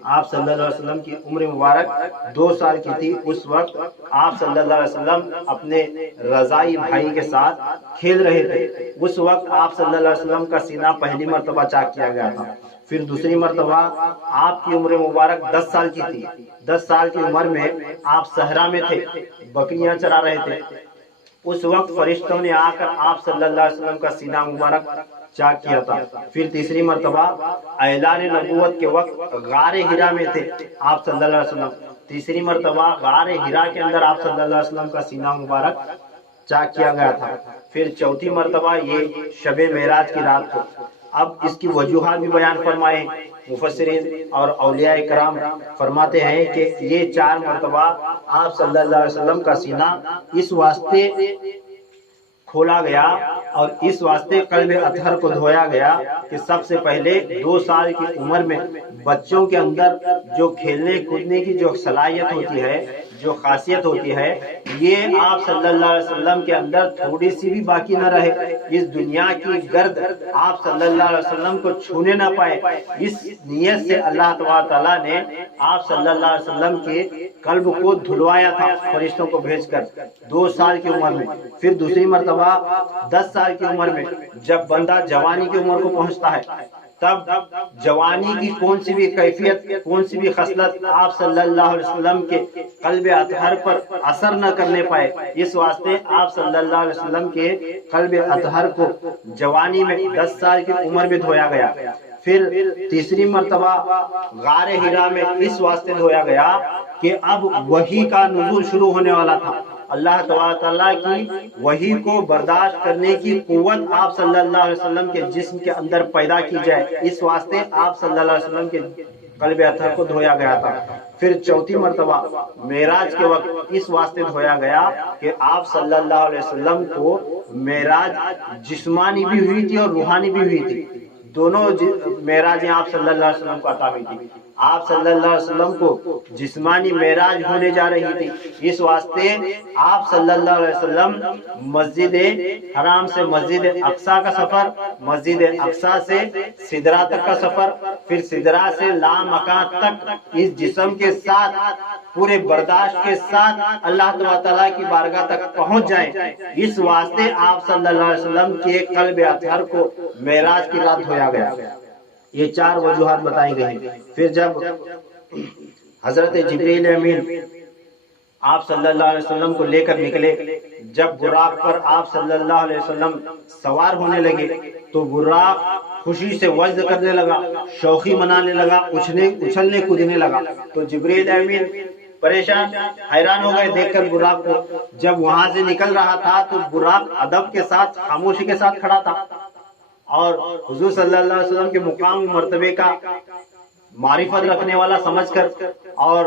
آپ صلی اللہ علیہ وسلم کی عمر مبارک 2 سال کی تھی، اس وقت آپ صلی اللہ علیہ وسلم اپنے رضائی بھائی کے ساتھ کھیل رہے تھے، اس وقت آپ صلی اللہ علیہ وسلم کا سینہ پہلی مرتبہ چاک کیا گیا تھا۔ پھر دوسری مرتبہ آپ کی عمر مبارک 10 سال کی تھی، 10 سال کی عمر میں آپ صحرا میں تھے، بکریاں چرا رہے تھے، اس وقت فرشتوں نے آ کر آپ صلی اللہ علیہ وسلم کا سینہ مبارک چاک کیا تھا۔ پھر تیسری مرتبہ اعلان نبوت کے وقت غار ہرا میں تھے آپ صلی اللہ علیہ وسلم، تیسری مرتبہ غار ہرا کے اندر آپ صلی اللہ علیہ وسلم کا سینہ مبارک چاک کیا گیا تھا۔ پھر چوتھی مرتبہ یہ شب معراج کی رات کو۔ اب اس کی وجوہات بھی بیان فرمائے مفسرین اور اولیاء کرام فرماتے ہیں کہ یہ 4 مرتبہ آپ صلی اللہ علیہ وسلم کا سینہ اس واسطے کھولا گیا اور اس واسطے قلب اطہر کو دھویا گیا کہ سب سے پہلے 2 سال کی عمر میں بچوں کے اندر جو کھیلنے کودنے کی جو صلاحیت ہوتی ہے، جو خاصیت ہوتی ہے، یہ آپ صلی اللہ علیہ وسلم کے اندر تھوڑی سی بھی باقی نہ رہے، اس دنیا کی گرد آپ صلی اللہ علیہ وسلم کو چھونے نہ پائے، اس نیت سے اللہ تبارک تعالیٰ نے آپ صلی اللہ علیہ وسلم کے قلب کو دھلوایا تھا فرشتوں کو بھیج کر 2 سال کی عمر میں، پھر دوسری مرتبہ 10 سال کی عمر میں جب بندہ جوانی کی عمر کو پہنچتا ہے، تب جوانی کی کون سی بھی کیفیت، کون سی بھی خصلت آپ صلی اللہ علیہ وسلم کے قلب اطہر پر اثر نہ کرنے پائے، اس واسطے آپ صلی اللہ علیہ وسلم کے قلب اطہر کو جوانی میں 10 سال کی عمر میں دھویا گیا۔ پھر تیسری مرتبہ غار حرا میں اس واسطے دھویا گیا کہ اب وحی کا نزول شروع ہونے والا تھا، اللہ تعالیٰ کی وحی کو برداشت کرنے کی قوت آپ صلی اللہ علیہ وسلم کے جسم کے اندر پیدا کی جائے، اس واسطے آپ صلی اللہ علیہ وسلم کے قلب اطہر کو دھویا گیا تھا۔ پھر چوتھی مرتبہ معراج کے وقت اس واسطے دھویا گیا کہ آپ صلی اللہ علیہ وسلم کو معراج جسمانی بھی ہوئی تھی اور روحانی بھی ہوئی تھی، دونوں معراجیں آپ صلی اللہ علیہ وسلم کو عطا ہوئی تھی۔ آپ صلی اللہ علیہ وسلم کو جسمانی معراج ہونے جا رہی تھی، اس واسطے آپ صلی اللہ علیہ وسلم مسجد حرام سے مسجد اقصیٰ کا سفر، مسجد اقصیٰ سے سدرہ تک کا سفر، پھر سدرہ سے لامکان تک اس جسم کے ساتھ پورے برداشت کے ساتھ اللہ تعالیٰ کی بارگاہ تک پہنچ جائیں، اس واسطے آپ صلی اللہ علیہ وسلم کے قلب اطہر کو معراج کی رات دھویا گیا۔ یہ 4 وجوہات بتائی گئی۔ پھر جب حضرت جبریل امین آپ صلی اللہ علیہ وسلم کو لے کر نکلے، جب براق پر آپ صلی اللہ علیہ وسلم سوار ہونے لگے تو براق خوشی سے وجد کرنے لگا، شوخی منانے لگا، اچھلنے کودنے لگا، تو جبریل امین پریشان حیران ہو گئے دیکھ کر براق کو۔ جب وہاں سے نکل رہا تھا تو براق ادب کے ساتھ، خاموشی کے ساتھ کھڑا تھا، اور حضور صلی اللہ علیہ وسلم کے مقام مرتبے کا معرفت رکھنے والا سمجھ کر اور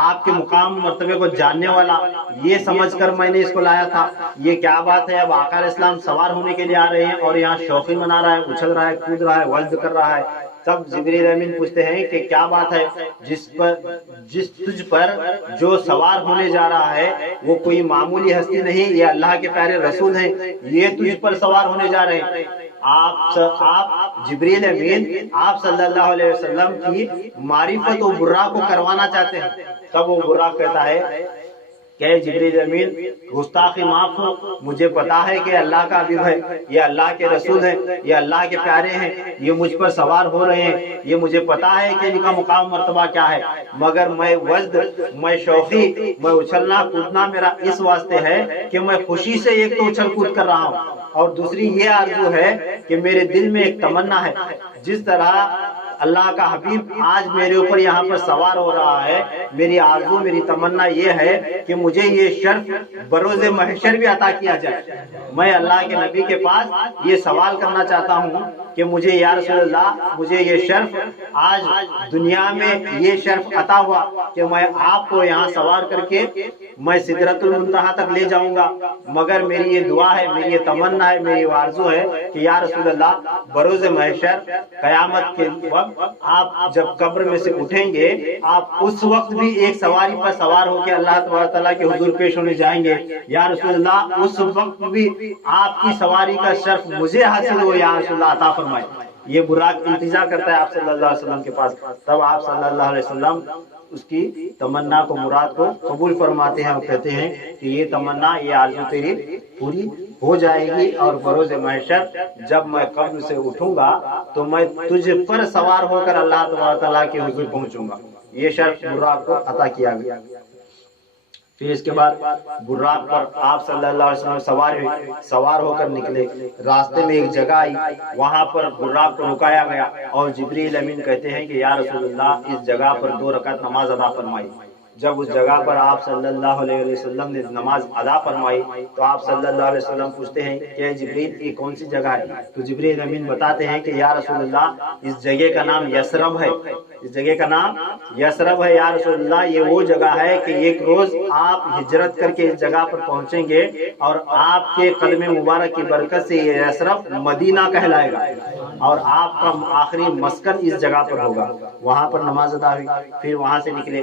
آپ کے مقام مرتبے کو جاننے والا یہ سمجھ کر میں نے اس کو لایا تھا، یہ کیا بات ہے، اب آقا علیہ السلام سوار ہونے کے لیے آ رہے ہیں اور یہاں شوخی منا رہا ہے، اچھل رہا ہے، کود رہا ہے، وجد کر رہا ہے۔ تب جبریل امین پوچھتے ہیں کہ کیا بات ہے، تجھ پر جو سوار ہونے جا رہا ہے وہ کوئی معمولی ہستی نہیں، یہ اللہ کے پیارے رسول ہیں، یہ تجھ پر سوار ہونے جا رہے ہیں۔ آپ جبریل امین آپ صلی اللہ علیہ وسلم کی معرفت و براق کو کروانا چاہتے ہیں۔ تب وہ براق کہتا ہے کہ جبریل امین گستاخی معاف ہو، مجھے پتا ہے کہ اللہ کا حبیب ہے، یہ اللہ کے رسول ہیں، یہ اللہ کے پیارے ہیں، یہ مجھ پر سوار ہو رہے ہیں، یہ مجھے پتا ہے کہ ان کا مقام مرتبہ کیا ہے، مگر میں وجد، میں شوخی، میں اچھلنا کودنا میرا اس واسطے ہے کہ میں خوشی سے ایک تو اچھل کود کر رہا ہوں، اور دوسری یہ آرزو ہے کہ میرے دل میں ایک تمنا ہے، جس طرح اللہ کا حبیب آج میرے اوپر یہاں پر سوار ہو رہا ہے، میری آرزو، میری تمنا یہ ہے کہ مجھے یہ شرف بروز محشر بھی عطا کیا جائے۔ میں اللہ کے نبی کے پاس یہ سوال کرنا چاہتا ہوں کہ مجھے یا رسول اللہ، مجھے یہ شرف آج دنیا میں یہ شرف عطا ہوا کہ میں آپ کو یہاں سوار کر کے میں سدرۃ المنتہا تک لے جاؤں گا، مگر میری یہ دعا ہے، میری یہ تمنا ہے، میری آرزو ہے کہ یا رسول اللہ بروز محشر قیامت کے وقت آپ جب قبر میں سے اٹھیں گے، آپ اس وقت بھی ایک سواری پر سوار ہو کے اللہ تعالیٰ کے حضور پیش ہونے جائیں گے، یا رسول اللہ اس وقت بھی آپ کی سواری کا شرف مجھے حاصل ہو، یا رسول اللہ عطا فرمائے۔ یہ براق انتظار کرتا ہے آپ صلی اللہ علیہ وسلم کے پاس، تب آپ صلی اللہ علیہ وسلم اس کی تمنا کو، مراد کو قبول فرماتے ہیں اور کہتے ہیں کہ یہ تمنا، یہ آرزو تیری پوری ہو جائے گی، اور بروز محشر جب میں قبر سے اٹھوں گا تو میں تجھ پر سوار ہو کر اللہ تعالیٰ کے حضور پہنچوں گا۔ یہ شرف براق کو عطا کیا گیا۔ پھر اس کے بعد براق پر آپ صلی اللہ علیہ وسلم سوار ہو کر نکلے، راستے میں ایک جگہ آئی، وہاں پر براق کو رکایا گیا، اور جبریل امین کہتے ہیں کہ یا رسول اللہ اس جگہ پر 2 رکعت نماز ادا فرمائی۔ جب اس جگہ پر آپ صلی اللہ علیہ وسلم نے نماز ادا فرمائی تو آپ صلی اللہ علیہ وسلم پوچھتے ہیں کہ جبریل یہ کون سی جگہ ہے؟ تو جبریل امین بتاتے ہیں کہ یا رسول اللہ اس جگہ کا نام یثرب ہے، اس جگہ کا نام یثرب ہے یا رسول اللہ، یہ وہ جگہ ہے کہ ایک روز آپ ہجرت کر کے اس جگہ پر پہنچیں گے اور آپ کے قدم مبارک کی برکت سے یہ یثرب مدینہ کہلائے گا، اور آپ کا آخری مسکن اس جگہ پر ہوگا۔ وہاں پر نماز ادا ہوئی، پھر وہاں سے نکلے،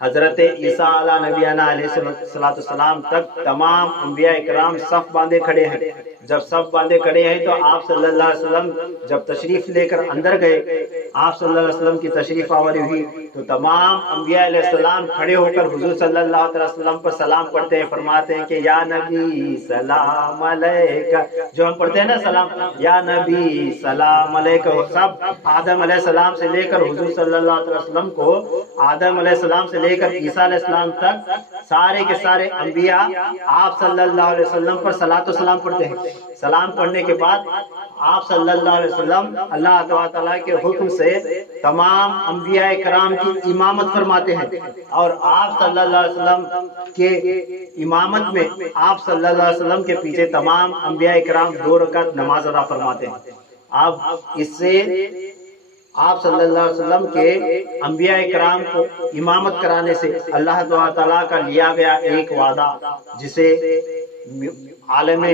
حضرت عیسیٰ علیہ نبینا علیہ السلام تک تمام انبیاء اکرام صف باندھے کھڑے ہیں. جب صف باندھے کھڑے ہیں تو آپ صلی اللہ علیہ وسلم جب تشریف لے کر اندر گئے، آپ صلی اللہ علیہ وسلم کی تشریف آوری ہوئی تو تمام انبیاء علیہ السلام کھڑے ہو کر حضور صلی اللہ علیہ وسلم پر سلام پڑھتے ہیں، فرماتے ہیں کہ یا نبی سلام علیکہ. جو ہم پڑھتے ہیں نا سلام، یا نبی سلام علیکہ، سب آدم علیہ السلام سے لے کر حضور صلی اللہ علیہ وسلم کو، آدم علیہ السلام سے لے کر عیسیٰ علیہ السلام تک سارے کے سارے انبیاء آپ صلی اللہ علیہ وسلم پر صلاۃ و سلام پڑھتے ہیں. سلام پڑھنے کے بعد آپ صلی اللہ علیہ وسلم اللہ تعالیٰ کے حکم سے تمام انبیاء کرام کی امامت فرماتے ہیں، اور آپ صلی اللہ علیہ وسلم کے امامت میں آپ صلی اللہ علیہ وسلم کے پیچھے تمام انبیاء کرام 2 رکعت نماز ادا فرماتے ہیں. اب اس سے آپ صلی اللہ علیہ وسلم کے انبیاء کرام کو امامت کرانے سے اللہ تعالیٰ کا لیا گیا ایک وعدہ، جسے عالم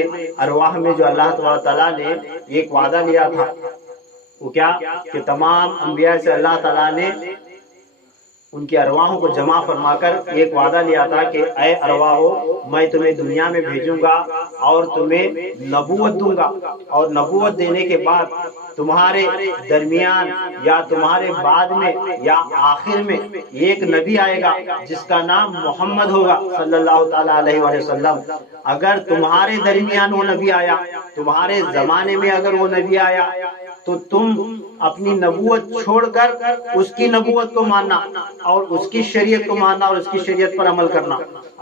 ارواح میں جو اللہ تعالیٰ نے ایک وعدہ لیا تھا، وہ کیا کہ تمام انبیاء سے اللہ تعالیٰ نے ان کی ارواحوں کو جمع فرما کر ایک وعدہ لیا تھا کہ اے ارواحو، میں تمہیں دنیا میں بھیجوں گا اور تمہیں نبوت دوں گا، اور نبوت دینے کے بعد تمہارے درمیان یا تمہارے بعد میں یا آخر میں ایک نبی آئے گا جس کا نام محمد ہوگا صلی اللہ تعالیٰ علیہ وسلم. اگر تمہارے درمیان وہ نبی آیا، تمہارے زمانے میں اگر وہ نبی آیا، تو تم اپنی نبوت چھوڑ کر اس کی نبوت کو ماننا اور اس کی شریعت کو ماننا اور اس کی شریعت پر عمل کرنا.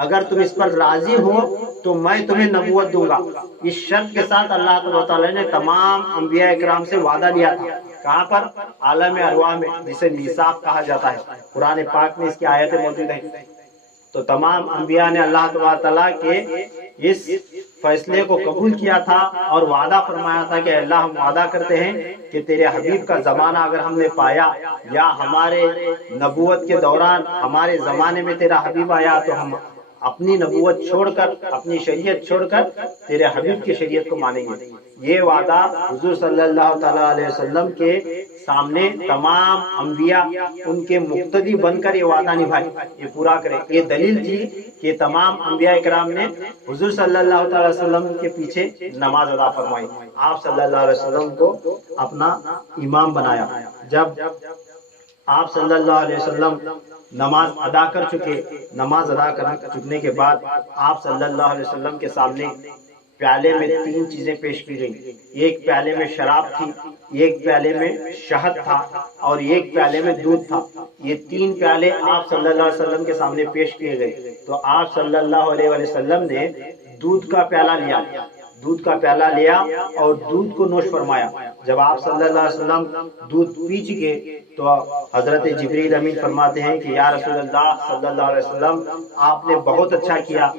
اگر تم اس پر راضی ہو تو میں تمہیں نبوت دوں گا. اس شرط کے ساتھ اللہ تعالیٰ نے تمام انبیاء اکرام سے وعدہ لیا تھا. کہاں پر؟ عالم ارواح میں، جسے میثاق کہا جاتا ہے. قرآن پاک میں اس کی آیتیں موجود ہیں. تو تمام انبیاء نے اللہ تعالیٰ کے اس فیصلے کو قبول کیا تھا اور وعدہ فرمایا تھا کہ اللہ، ہم وعدہ کرتے ہیں کہ تیرے حبیب کا زمانہ اگر ہم نے پایا یا ہمارے نبوت کے دوران ہمارے زمانے میں تیرا حبیب آیا تو ہم اپنی نبوت چھوڑ کر، اپنی شریعت چھوڑ کر تیرے حبیب کی شریعت کو مانیں گے. یہ وعدہ حضور صلی اللہ تعالیٰ علیہ وسلم کے سامنے تمام انبیاء ان کے مقتدی بن کر یہ وعدہ نبھائے، یہ پورا کرے. یہ دلیل تھی کہ تمام انبیاء کرام نے حضور صلی اللہ تعالیٰ علیہ وسلم کے پیچھے نماز ادا فرمائی، آپ صلی اللہ علیہ وسلم کو اپنا امام بنایا. جب آپ صلی اللہ علیہ وسلم نماز ادا کر چکے، نماز ادا کر چکنے کے بعد آپ صلی اللہ علیہ وسلم کے سامنے پیالے میں 3 چیزیں پیش کی گئیں. ایک پیالے میں شراب تھی، ایک پیالے میں شہد تھا اور ایک پیالے میں دودھ تھا. یہ 3 پیالے آپ صلی اللہ علیہ وسلم کے سامنے پیش کیے گئے. تو آپ صلی اللہ علیہ وسلم نے دودھ کا پیالہ لیا، دودھ کا پیالہ لیا اور دودھ کو نوش فرمایا. جب آپ صلی اللہ علیہ وسلم دودھ پی چکے تو حضرت جبریل امین فرماتے ہیں کہ یا رسول اللہ صلی اللہ علیہ وسلم، آپ نے بہت اچھا کیا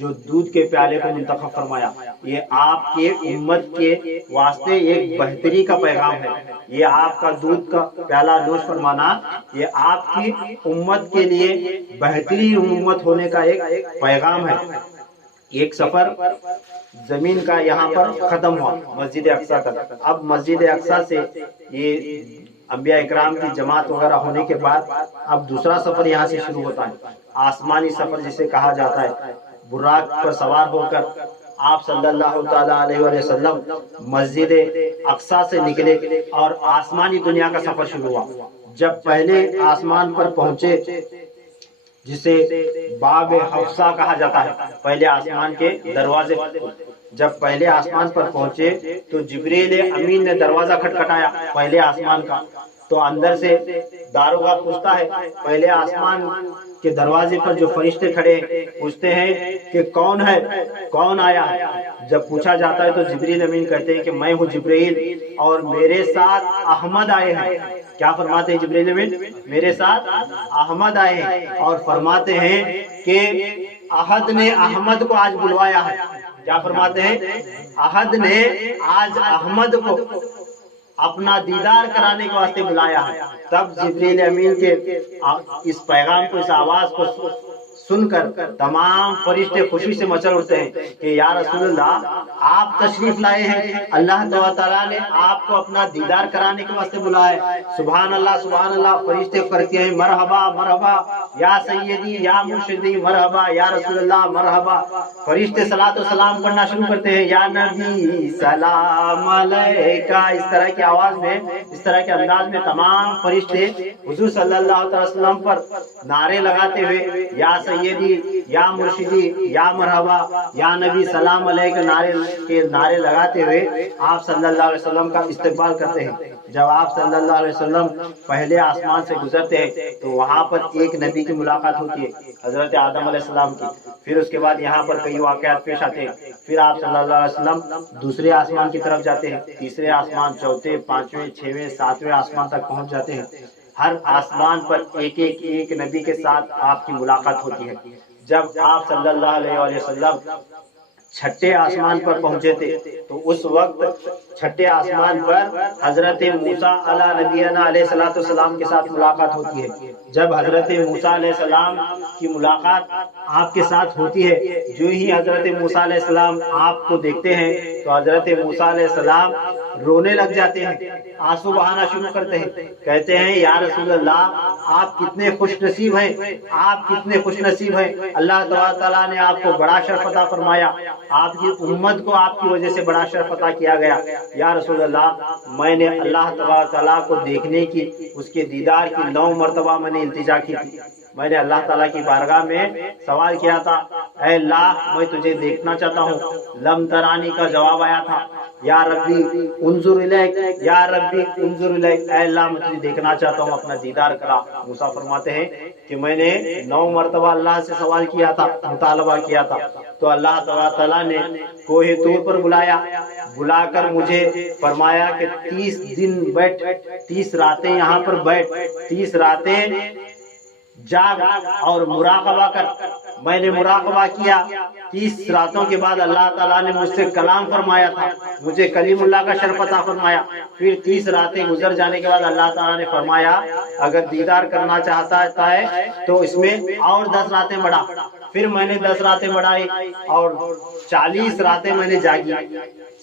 جو دودھ کے پیالے کو منتخب فرمایا. یہ آپ کے امت کے واسطے ایک بہتری کا پیغام ہے. یہ آپ کا دودھ کا پیالہ نوش فرمانا یہ آپ کی امت کے لیے بہترین امت ہونے کا ایک پیغام ہے. ایک سفر زمین کا یہاں پر ختم ہوا مسجد اقصیٰ تک. اب مسجد اقصیٰ سے یہ انبیاء اکرام کی جماعت وغیرہ ہونے کے بعد اب دوسرا سفر یہاں سے شروع ہوتا ہے، آسمانی سفر جسے کہا جاتا ہے. براق پر سوار ہو کر آپ صلی اللہ تعالیٰ علیہ وسلم مسجد اقصیٰ سے نکلے اور آسمانی دنیا کا سفر شروع ہوا. جب پہلے آسمان پر پہنچے، جسے باب حفصہ کہا جاتا ہے، پہلے آسمان کے دروازے، جب پہلے آسمان پر پہنچے تو جبریل امین نے دروازہ کھٹکھٹایا پہلے آسمان کا. تو اندر سے داروغہ پوچھتا ہے، پہلے آسمان کے دروازے پر جو فرشتے کھڑے پوچھتے ہیں کہ کون ہے، کون آیا ہے. جب پوچھا جاتا ہے تو جبریل امین کہتے ہیں کہ میں ہوں جبریل اور میرے ساتھ احمد آئے ہیں. کیا فرماتے ہیں جبریل امین؟ میرے ساتھ احمد آئے ہیں، اور فرماتے ہیں کہ احد نے احمد کو آج بلوایا ہے. کیا فرماتے ہیں؟ احد نے آج احمد کو اپنا دیدار کرانے کے واسطے بلایا ہے. تب جبریل امین کے اس پیغام کو، اس آواز کو سن کر تمام فرشتے خوشی سے مچل اٹھتے ہیں کہ یا رسول اللہ آپ تشریف لائے ہیں، اللہ تعالیٰ نے آپ کو اپنا دیدار کرانے کے واسطے بلایا ہے۔ سبحان اللہ فرشتے کرتے ہیں مرحبا مرحبا یا سیدی یا مرشدی، مرحبا یا رسول اللہ مرحبا۔ فرشتے صلاۃ و سلام پڑھنا شروع کرتے ہیں، یا نبی سلام علیکہ، اس طرح کی آواز میں، اس طرح کے انداز میں تمام فرشتے حضور صلی اللہ علیہ وسلم پر نعرے لگاتے ہوئے یا سیدی یا مرشدی یا مرحبا یا نبی سلام علیکہ نعرے لگاتے ہوئے آپ صلی اللہ علیہ وسلم کا استقبال کرتے ہیں۔ جب آپ صلی اللہ علیہ وسلم پہلے آسمان سے گزرتے ہیں تو وہاں پر ایک نبی کی ملاقات ہوتی ہے، حضرت آدم علیہ السلام کی۔ پھر اس کے بعد یہاں پر کئی واقعات پیش آتے ہیں۔ پھر آپ صلی اللہ علیہ وسلم دوسرے آسمان کی طرف جاتے ہیں، تیسرے آسمان، چوتھے، پانچویں، چھویں، ساتویں آسمان تک پہنچ جاتے ہیں۔ ہر آسمان پر ایک نبی کے ساتھ آپ کی ملاقات ہوتی ہے۔ جب آپ صلی اللہ علیہ وسلم چھٹے آسمان پر پہنچے تھے تو اس وقت چھٹے آسمان پر حضرت موسیٰ علیہ نبینا علیہ السلام کے ساتھ ملاقات ہوتی ہے۔ جب حضرت موسیٰ علیہ السلام کی ملاقات آپ کے ساتھ ہوتی ہے، جو ہی حضرت موسیٰ علیہ السلام آپ کو دیکھتے ہیں تو حضرت موسیٰ علیہ السلام رونے لگ جاتے ہیں، آنسو بہانا شروع کرتے ہیں، کہتے ہیں یا رسول اللہ آپ کتنے خوش نصیب ہیں، آپ کتنے خوش نصیب ہیں، اللہ تعالیٰ نے آپ کو بڑا شرف عطا فرمایا، آپ کی امت کو آپ کی وجہ سے بڑا شرف عطا کیا گیا۔ یا رسول اللہ میں نے اللہ تعالیٰ کو دیکھنے کی، اس کے دیدار کی 9 مرتبہ میں نے التجا کی تھی۔ میں نے اللہ تعالیٰ کی بارگاہ میں سوال کیا تھا، اے اللہ میں تجھے دیکھنا چاہتا ہوں۔ لم ترانی کا جواب آیا تھا، یا ربی انظر الیک، یا ربی انظر الیک، اے اللہ میں تجھے دیکھنا چاہتا ہوں، اپنا دیدار کرا۔ موسیٰ فرماتے ہیں کہ میں نے 9 مرتبہ اللہ سے سوال کیا تھا، مطالبہ کیا تھا، تو اللہ تعالیٰ نے کوہ طور پر بلا کر مجھے فرمایا کہ 30 دن بیٹھ، 30 راتیں یہاں پر بیٹھ، 30 راتیں جاگ اور مراقبہ کر۔ میں نے مراقبہ کیا، 30 راتوں کے بعد اللہ تعالیٰ نے مجھ سے کلام فرمایا تھا، مجھے کلیم اللہ کا شرف عطا فرمایا۔ پھر 30 راتیں گزر جانے کے بعد اللہ تعالیٰ نے فرمایا اگر دیدار کرنا چاہتا ہے تو اس میں اور 10 راتیں بڑھا۔ پھر میں نے 10 راتیں بڑھائی اور 40 راتیں میں نے جاگی۔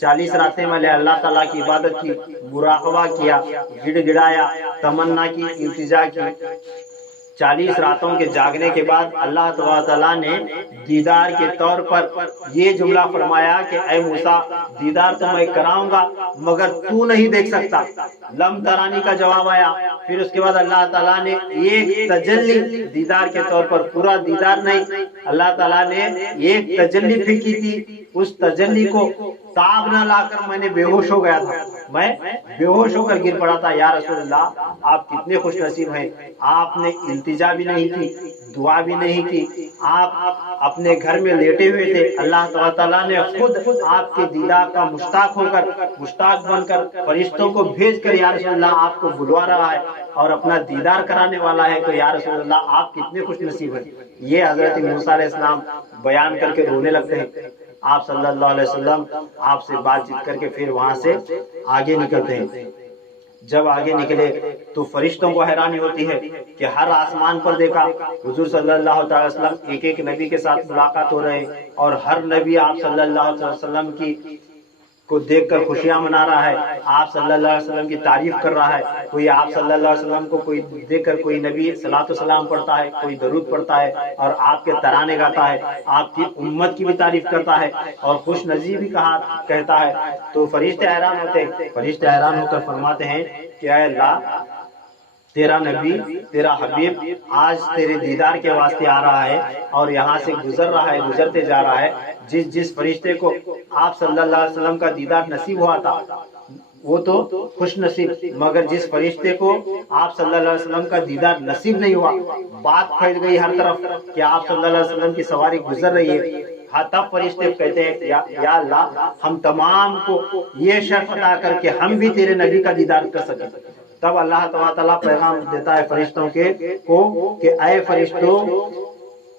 40 راتیں میں نے اللہ تعالیٰ کی عبادت کی، مراقبہ کیا، گڑ گڑایا، تمنا کی، التجا کی۔ 40 راتوں کے جاگنے کے بعد اللہ تعالیٰ نے دیدار کے طور پر یہ جملہ فرمایا کہ اے موسیٰ دیدار تو میں کراؤں گا مگر تو نہیں دیکھ سکتا۔ لم ترانی کا جواب آیا۔ پھر اس کے بعد اللہ تعالیٰ نے ایک تجلی دیدار کے طور پر، پورا دیدار نہیں، اللہ تعالیٰ نے ایک تجلی پھینکی تھی، اس تجلی کو تاب نہ لا کر میں نے بے ہوش ہو گیا تھا، میں بے ہوش ہو کر گر پڑا تھا۔ یا رسول اللہ آپ کتنے خوش نصیب ہیں، آپ نے التجا بھی نہیں کی، دعا بھی نہیں کی، آپ اپنے گھر میں لیٹے ہوئے تھے، اللہ تعالیٰ نے خود آپ کے دیدار کا مشتاق ہو کر، مشتاق بن کر فرشتوں کو بھیج کر یا رسول اللہ آپ کو بلوا رہا ہے اور اپنا دیدار کرانے والا ہے، تو یا رسول اللہ آپ کتنے خوش نصیب ہیں۔ یہ حضرت موسیٰ علیہ السلام بیان کر کے رونے لگتے ہیں۔ آپ صلی اللہ علیہ وسلم آپ سے بات چیت کر کے پھر وہاں سے آگے نکلتے ہیں۔ جب آگے نکلے تو فرشتوں کو حیرانی ہوتی ہے کہ ہر آسمان پر دیکھا حضور صلی اللہ علیہ وسلم ایک نبی کے ساتھ ملاقات ہو رہے ہیں، اور ہر نبی آپ صلی اللہ علیہ وسلم کی کو دیکھ کر خوشیاں منا رہا ہے، آپ صلی اللہ علیہ وسلم کی تعریف کر رہا ہے۔ کوئی آپ صلی اللہ علیہ وسلم کو کوئی دیکھ کر کوئی نبی صلاۃ و سلام پڑھتا ہے، کوئی درود پڑھتا ہے اور آپ کے ترانے گاتا ہے، آپ کی امت کی بھی تعریف کرتا ہے اور خوش نصیب بھی کہتا ہے، تو فرشتے حیران ہوتے ہیں۔ فرشتے حیران ہو کر فرماتے ہیں کہ اے اللہ تیرا نبی، تیرا حبیب آج تیرے دیدار کے واسطے آ رہا ہے اور یہاں سے گزر رہا ہے، گزرتے جا رہا ہے۔ جس فرشتے کو آپ صلی اللہ علیہ وسلم کا دیدار نصیب ہوا تھا وہ تو خوش نصیب، مگر جس فرشتے کو آپ صلی اللہ علیہ وسلم کا دیدار نصیب نہیں ہوا، بات پھیل گئی ہر طرف کہ آپ صلی اللہ علیہ وسلم کی سواری گزر رہی ہے۔ ہاں تب فرشتے کہتے ہیں یا اللہ ہم تمام کو یہ شرف عطا کر کے ہم بھی تیرے نبی کا دیدار کر سکیں۔ تب اللہ تعالیٰ پیغام دیتا ہے فرشتوں کو کہ اے فرشتوں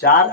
4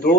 2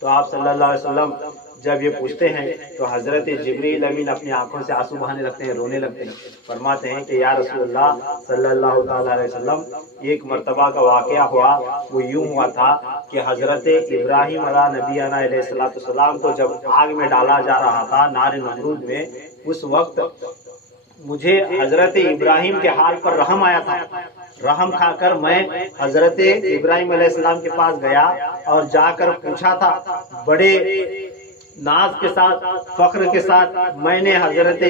تو آپ صلی اللہ علیہ وسلم جب یہ پوچھتے ہیں تو حضرت جبریل امین اپنی آنکھوں سے آنسو بہانے لگتے ہیں، رونے لگتے ہیں، فرماتے ہیں کہ یا رسول اللہ صلی اللہ تعالی علیہ وسلم، ایک مرتبہ کا واقعہ ہوا، وہ یوں ہوا تھا کہ حضرت ابراہیم علیہ نبینا علیہ السلام کو جب آگ میں ڈالا جا رہا تھا نار نمرود میں، اس وقت مجھے حضرت ابراہیم کے حال پر رحم آیا تھا۔ رحم کھا کر میں حضرت ابراہیم علیہ السلام کے پاس گیا اور جا کر پوچھا تھا، بڑے ناز کے ساتھ، فخر کے ساتھ میں نے حضرت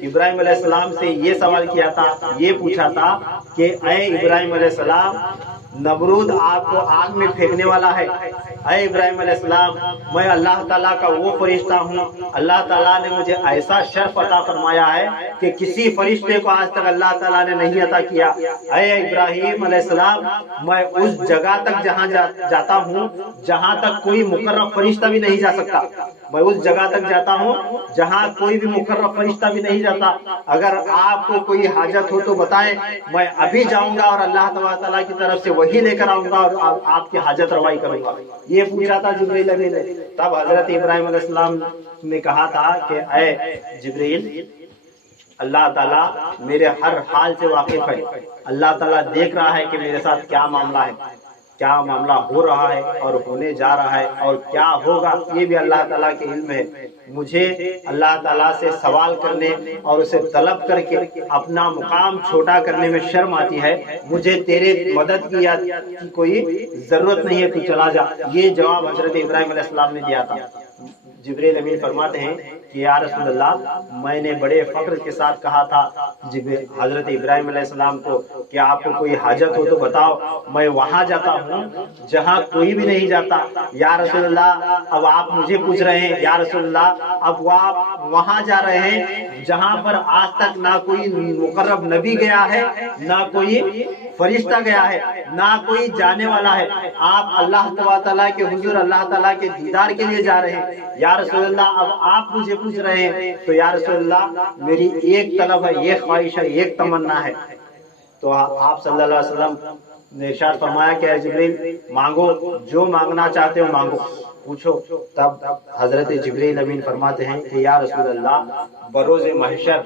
ابراہیم علیہ السلام سے یہ سوال کیا تھا، یہ پوچھا تھا کہ اے ابراہیم علیہ السلام، نمرود آپ کو آگ میں پھینکنے والا ہے، اے ابراہیم علیہ السلام، میں اللہ تعالیٰ کا وہ فرشتہ ہوں، اللہ تعالیٰ نے مجھے ایسا شرف عطا فرمایا ہے کہ کسی فرشتے کو آج تک اللہ تعالیٰ نے نہیں عطا کیا۔ اے ابراہیم علیہ السلام، میں اس جگہ تک جہاں جاتا ہوں جہاں تک کوئی مقرب فرشتہ بھی نہیں جا سکتا، میں اس جگہ تک جاتا ہوں جہاں کوئی بھی مقرب فرشتہ بھی نہیں جاتا۔ اگر آپ کو کوئی حاجت ہو تو بتائیں، میں ابھی جاؤں گا اور اللہ تعالیٰ کی طرف سے وہی لے کر آؤں گا اور آپ کی حاجت روائی کروں گا۔ یہ پوچھا تھا جبریل امین نے۔ تب حضرت ابراہیم علیہ السلام نے کہا تھا کہ اے جبریل، اللہ تعالیٰ میرے ہر حال سے واقف ہے، اللہ تعالیٰ دیکھ رہا ہے کہ میرے ساتھ کیا معاملہ ہے، کیا معاملہ ہو رہا ہے اور ہونے جا رہا ہے اور کیا ہوگا، یہ بھی اللہ تعالیٰ کے علم ہے۔ مجھے اللہ تعالیٰ سے سوال کرنے اور اسے طلب کر کے اپنا مقام چھوٹا کرنے میں شرم آتی ہے، مجھے تیرے مدد کی کوئی ضرورت نہیں ہے، تو چلا جا۔ یہ جواب حضرت ابراہیم علیہ السلام نے دیا تھا۔ جبریل امین فرماتے ہیں کہ یا رسول اللہ، میں نے بڑے فخر کے ساتھ کہا تھا حضرت ابراہیم علیہ السلام کو کہ آپ کو کوئی حاجت ہو تو بتاؤ، میں وہاں جاتا ہوں جہاں کوئی بھی نہیں جاتا۔ یا رسول اللہ، اب آپ مجھے پوچھ رہے ہیں، یا رسول اللہ اب آپ وہاں جا رہے ہیں جہاں پر آج تک نہ کوئی مقرب نبی گیا ہے، نہ کوئی فرشتہ گیا ہے، نہ کوئی جانے والا ہے، آپ اللہ تعالیٰ کے حضور، اللہ تعالیٰ کے دیدار کے لیے جا رہے ہیں۔ یا رسول اللہ، اب آپ مجھے پوچھ رہے ہیں تو یا رسول اللہ میری ایک طلب ہے، ایک خواہش ہے، ایک تمنا ہے۔ تو آپ صلی اللہ علیہ وسلم نے ارشاد فرمایا کہ اے جبریل، مانگو، جو مانگنا چاہتے ہو مانگو، پوچھو۔ تب حضرت جبریل امین فرماتے ہیں کہ یا رسول اللہ، بروز محشر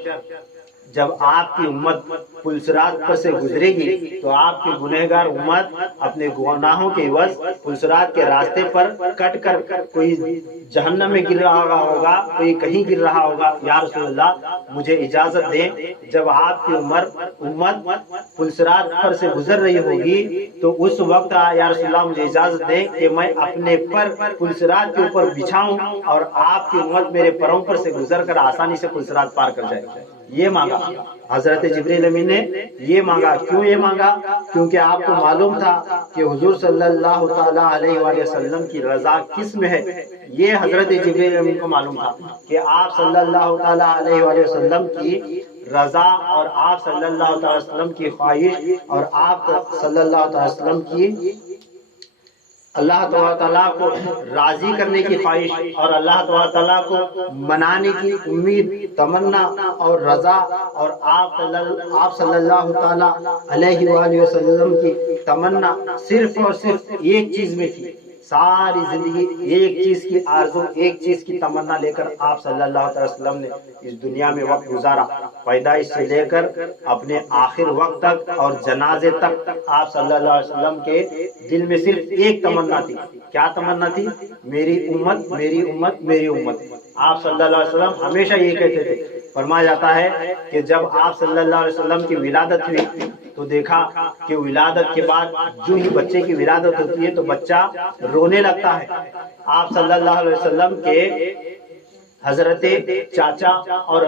جب آپ کی امت پلسرات پر سے گزرے گی تو آپ کی گنہگار امت اپنے گناہوں کے عوض پلسرات کے راستے پر کٹ کر کوئی جہنم میں گر رہا ہوگا، کوئی کہیں گر رہا ہوگا۔ یا رسول اللہ، مجھے اجازت دیں، جب آپ کی امت پلسرات پر سے گزر رہی ہوگی تو اس وقت یا رسول اللہ مجھے اجازت دیں کہ میں اپنے پر پلسرات کے اوپر بچھاؤں اور آپ کی امت میرے پروں پر سے گزر کر آسانی سے پلسرات پار کر جائے۔ یہ مانگا حضرت جبریل امین نے، یہ مانگا۔ کیوں یہ مانگا؟ کیونکہ آپ کو معلوم تھا کہ حضور صلی اللہ تعالی علیہ وآلہ وسلم کی رضا کس میں ہے۔ یہ حضرت جبریل امین کو معلوم تھا کہ آپ صلی اللہ تعالی علیہ وآلہ وسلم کی رضا اور آپ صلی اللہ تعالی وسلم کی خواہش اور آپ صلی اللہ تعالی وسلم کی اللہ تعالیٰ کو راضی کرنے کی خواہش اور اللہ تعالیٰ کو منانے کی امید، تمنا اور رضا، اور آپ صلی اللہ تعالیٰ علیہ وآلہ وسلم کی تمنا صرف اور صرف ایک چیز میں تھی۔ ساری زندگی ایک چیز کی آرزو، ایک چیز کی تمنا لے کر آپ صلی اللہ علیہ وسلم نے اس دنیا میں وقت گزارا۔ پیدائش سے لے کر اپنے آخر وقت تک اور جنازے تک آپ صلی اللہ علیہ وسلم کے دل میں صرف ایک تمنا تھی۔ کیا تمنا تھی؟ میری امت، میری امت، میری امت۔ آپ صلی اللہ علیہ وسلم ہمیشہ یہ کہتے تھے۔ فرمایا جاتا ہے کہ جب آپ صلی اللہ علیہ وسلم کی ولادت ہوئی تو دیکھا کہ ولادت کے بعد جو ہی بچے کی ولادت ہوتی ہے تو بچہ رونے لگتا ہے۔ آپ صلی اللہ علیہ وسلم کے حضرت چاچا اور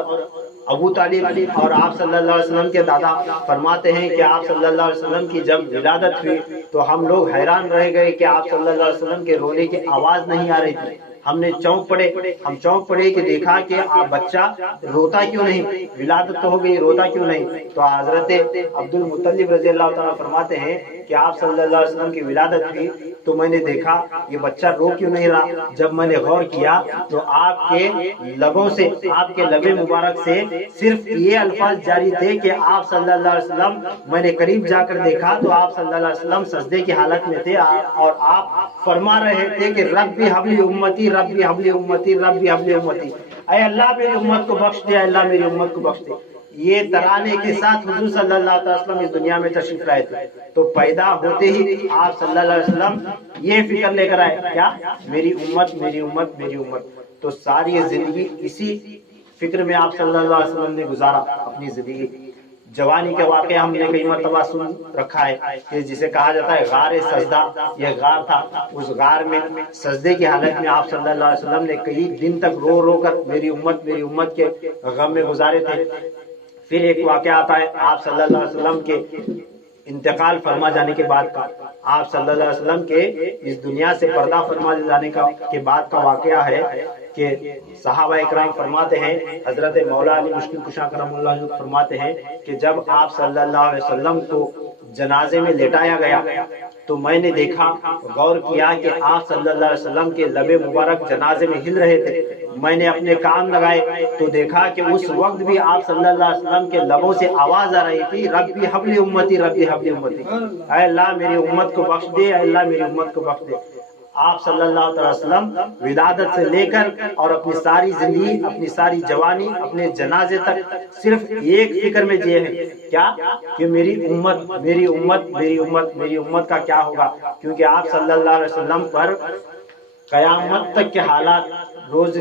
ابو طالب اور آپ صلی اللہ علیہ وسلم کے دادا فرماتے ہیں کہ آپ صلی اللہ علیہ وسلم کی جب ولادت ہوئی تو ہم لوگ حیران رہ گئے کہ آپ صلی اللہ علیہ وسلم کے رونے کی آواز نہیں آ رہی تھی۔ ہم چونک پڑے کہ دیکھا کہ بچہ روتا کیوں نہیں، ولادت تو ہو گئی، روتا کیوں نہیں؟ تو حضرت عبد المطلب رضی اللہ تعالیٰ فرماتے ہیں کہ آپ صلی اللہ علیہ وسلم کی ولادت ہوئی تو میں نے دیکھا یہ بچہ رو کیوں نہیں رہا۔ جب میں نے غور کیا تو آپ کے لبوں سے، آپ کے لب مبارک سے صرف یہ الفاظ جاری تھے کہ آپ صلی اللہ علیہ وسلم، میں نے قریب جا کر دیکھا تو آپ صلی اللہ علیہ وسلم سجدے کی حالت میں تھے اور آپ فرما رہے تھے کہ ربی حبلی امتی، ربی حبلی امتی، ربی حبلی امتی، اے اللہ میری امت کو بخش دے، اللہ میری امت کو بخش دے۔ یہ ترانے کے ساتھ حضور صلی اللہ علیہ وسلم اس دنیا میں تشریف لائے تھے۔ تو پیدا ہوتے ہی آپ صلی اللہ علیہ وسلم یہ فکر لے کر آئے، کیا؟ میری امت، میری امت، میری امت۔ تو ساری زندگی اسی فکر میں آپ صلی اللہ علیہ وسلم نے گزارا اپنی زندگی۔ جوانی کے واقعہ ہم نے کئی مرتبہ سن رکھا ہے کہ جسے کہا جاتا ہے غار سجدہ، یہ غار تھا، اس غار میں سجدے کی حالت میں آپ صلی اللہ علیہ وسلم نے کئی دن تک رو رو کر میری امت کے غم میں گزارے تھے۔ پھر ایک واقعہ آتا ہے آپ صلی اللہ علیہ وسلم کے انتقال فرما جانے کے بعد کا، آپ صلی اللہ علیہ وسلم کے اس دنیا سے پردہ فرما جانے کے بعد کا واقعہ ہے کہ صحابہ اکرام فرماتے ہیں، حضرت مولا علی مشکل کشا کرم اللہ فرماتے ہیں کہ جب آپ صلی اللہ علیہ وسلم کو جنازے میں لٹایا گیا تو میں نے دیکھا، غور کیا کہ آپ صلی اللہ علیہ وسلم کے لب مبارک جنازے میں ہل رہے تھے۔ میں نے اپنے کان لگائے تو دیکھا کہ اس وقت بھی آپ صلی اللہ علیہ وسلم کے لبوں سے آواز آ رہی تھی، ربی حبلی امتی، ربی حبلی امتی، اے اللہ میری امت کو بخش دے، اے اللہ میری امت کو بخش دے۔ آپ صلی اللہ علیہ وسلم ولادت سے لے کر اور اپنی ساری زندگی، اپنی ساری جوانی، اپنے جنازے تک صرف ایک فکر میں جیے ہیں، کیا؟ کہ میری امت، میری امت، میری امت، میری امت کا کیا ہوگا؟ کیونکہ آپ صلی اللہ علیہ وسلم پر قیامت تک کے حالات، روز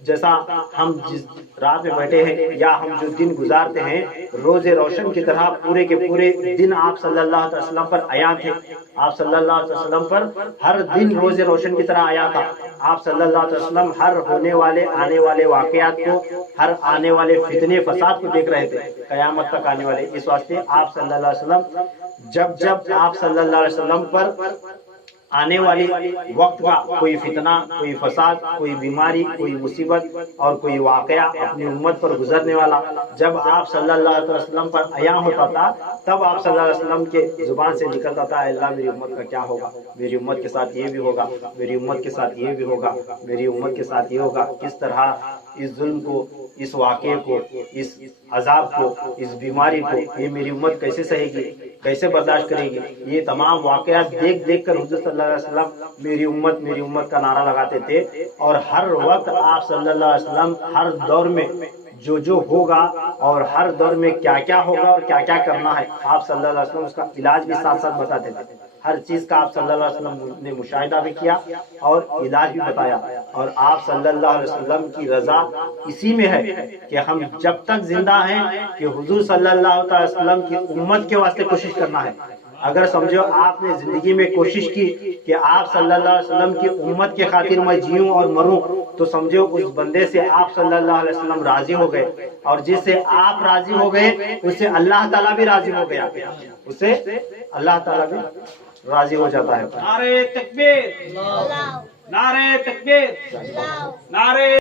جیسا ہم جس رات میں بیٹھے ہیں یا ہم جو دن گزارتے ہیں، روز روشن کی طرح پورے کے پورے دن آپ صلی اللہ علیہ وسلم پر عیاں تھے۔ آپ صلی اللہ علیہ وسلم پر ہر دن روز روشن کی طرح آیا تھا۔ آپ صلی اللہ علیہ وسلم ہر ہونے والے آنے والے واقعات کو، ہر آنے والے فتنے فساد کو دیکھ رہے تھے، قیامت تک آنے والے۔ اس واسطے آپ صلی اللہ علیہ وسلم جب آپ صلی اللہ علیہ وسلم پر آنے والی وقت کا کوئی فتنہ، کوئی فساد، کوئی بیماری، کوئی مصیبت اور کوئی واقعہ اپنی امت پر گزرنے والا جب آپ صلی اللہ علیہ وسلم پر عیاں ہوتا تھا، تب آپ صلی اللہ علیہ وسلم کے زبان سے نکلتا تھا، اے اللہ میری امت کا کیا ہوگا؟ میری امت کے ساتھ یہ بھی ہوگا، میری امت کے ساتھ یہ بھی ہوگا، میری امت کے ساتھ یہ ہوگا۔ کس طرح اس ظلم کو، اس واقعے کو، اس عذاب کو، اس بیماری کو یہ میری امت کیسے سہے گی، کیسے برداشت کرے گی؟ یہ تمام واقعات دیکھ دیکھ کر حضور صلی اللہ علیہ وسلم میری امت کا نعرہ لگاتے تھے۔ اور ہر وقت آپ صلی اللہ علیہ وسلم ہر دور میں جو ہوگا اور ہر دور میں کیا کیا ہوگا اور کیا کیا کرنا ہے، آپ صلی اللہ علیہ وسلم اس کا علاج بھی ساتھ ساتھ بتاتے تھے۔ ہر چیز کا آپ صلی اللہ علیہ وسلم نے مشاہدہ بھی کیا اور علاج بھی بتایا۔ اور آپ صلی اللہ علیہ وسلم کی رضا اسی میں ہے کہ ہم جب تک زندہ ہیں کہ حضور صلی اللہ علیہ وسلم کی امت کے واسطے کوشش کرنا ہے۔ اگر سمجھو آپ نے زندگی میں کوشش کی کہ آپ صلی اللہ علیہ وسلم کی امت کے خاطر میں جیوں اور مروں، تو سمجھو اس بندے سے آپ صلی اللہ علیہ وسلم راضی ہو گئے، اور جس سے آپ راضی ہو گئے اس سے اللہ تعالیٰ بھی راضی ہو گیا، اس سے اللہ تعالیٰ بھی راضی ہو جاتا ہے۔ نعرہ تکبیر، نعرہ تکبیر، نعرہ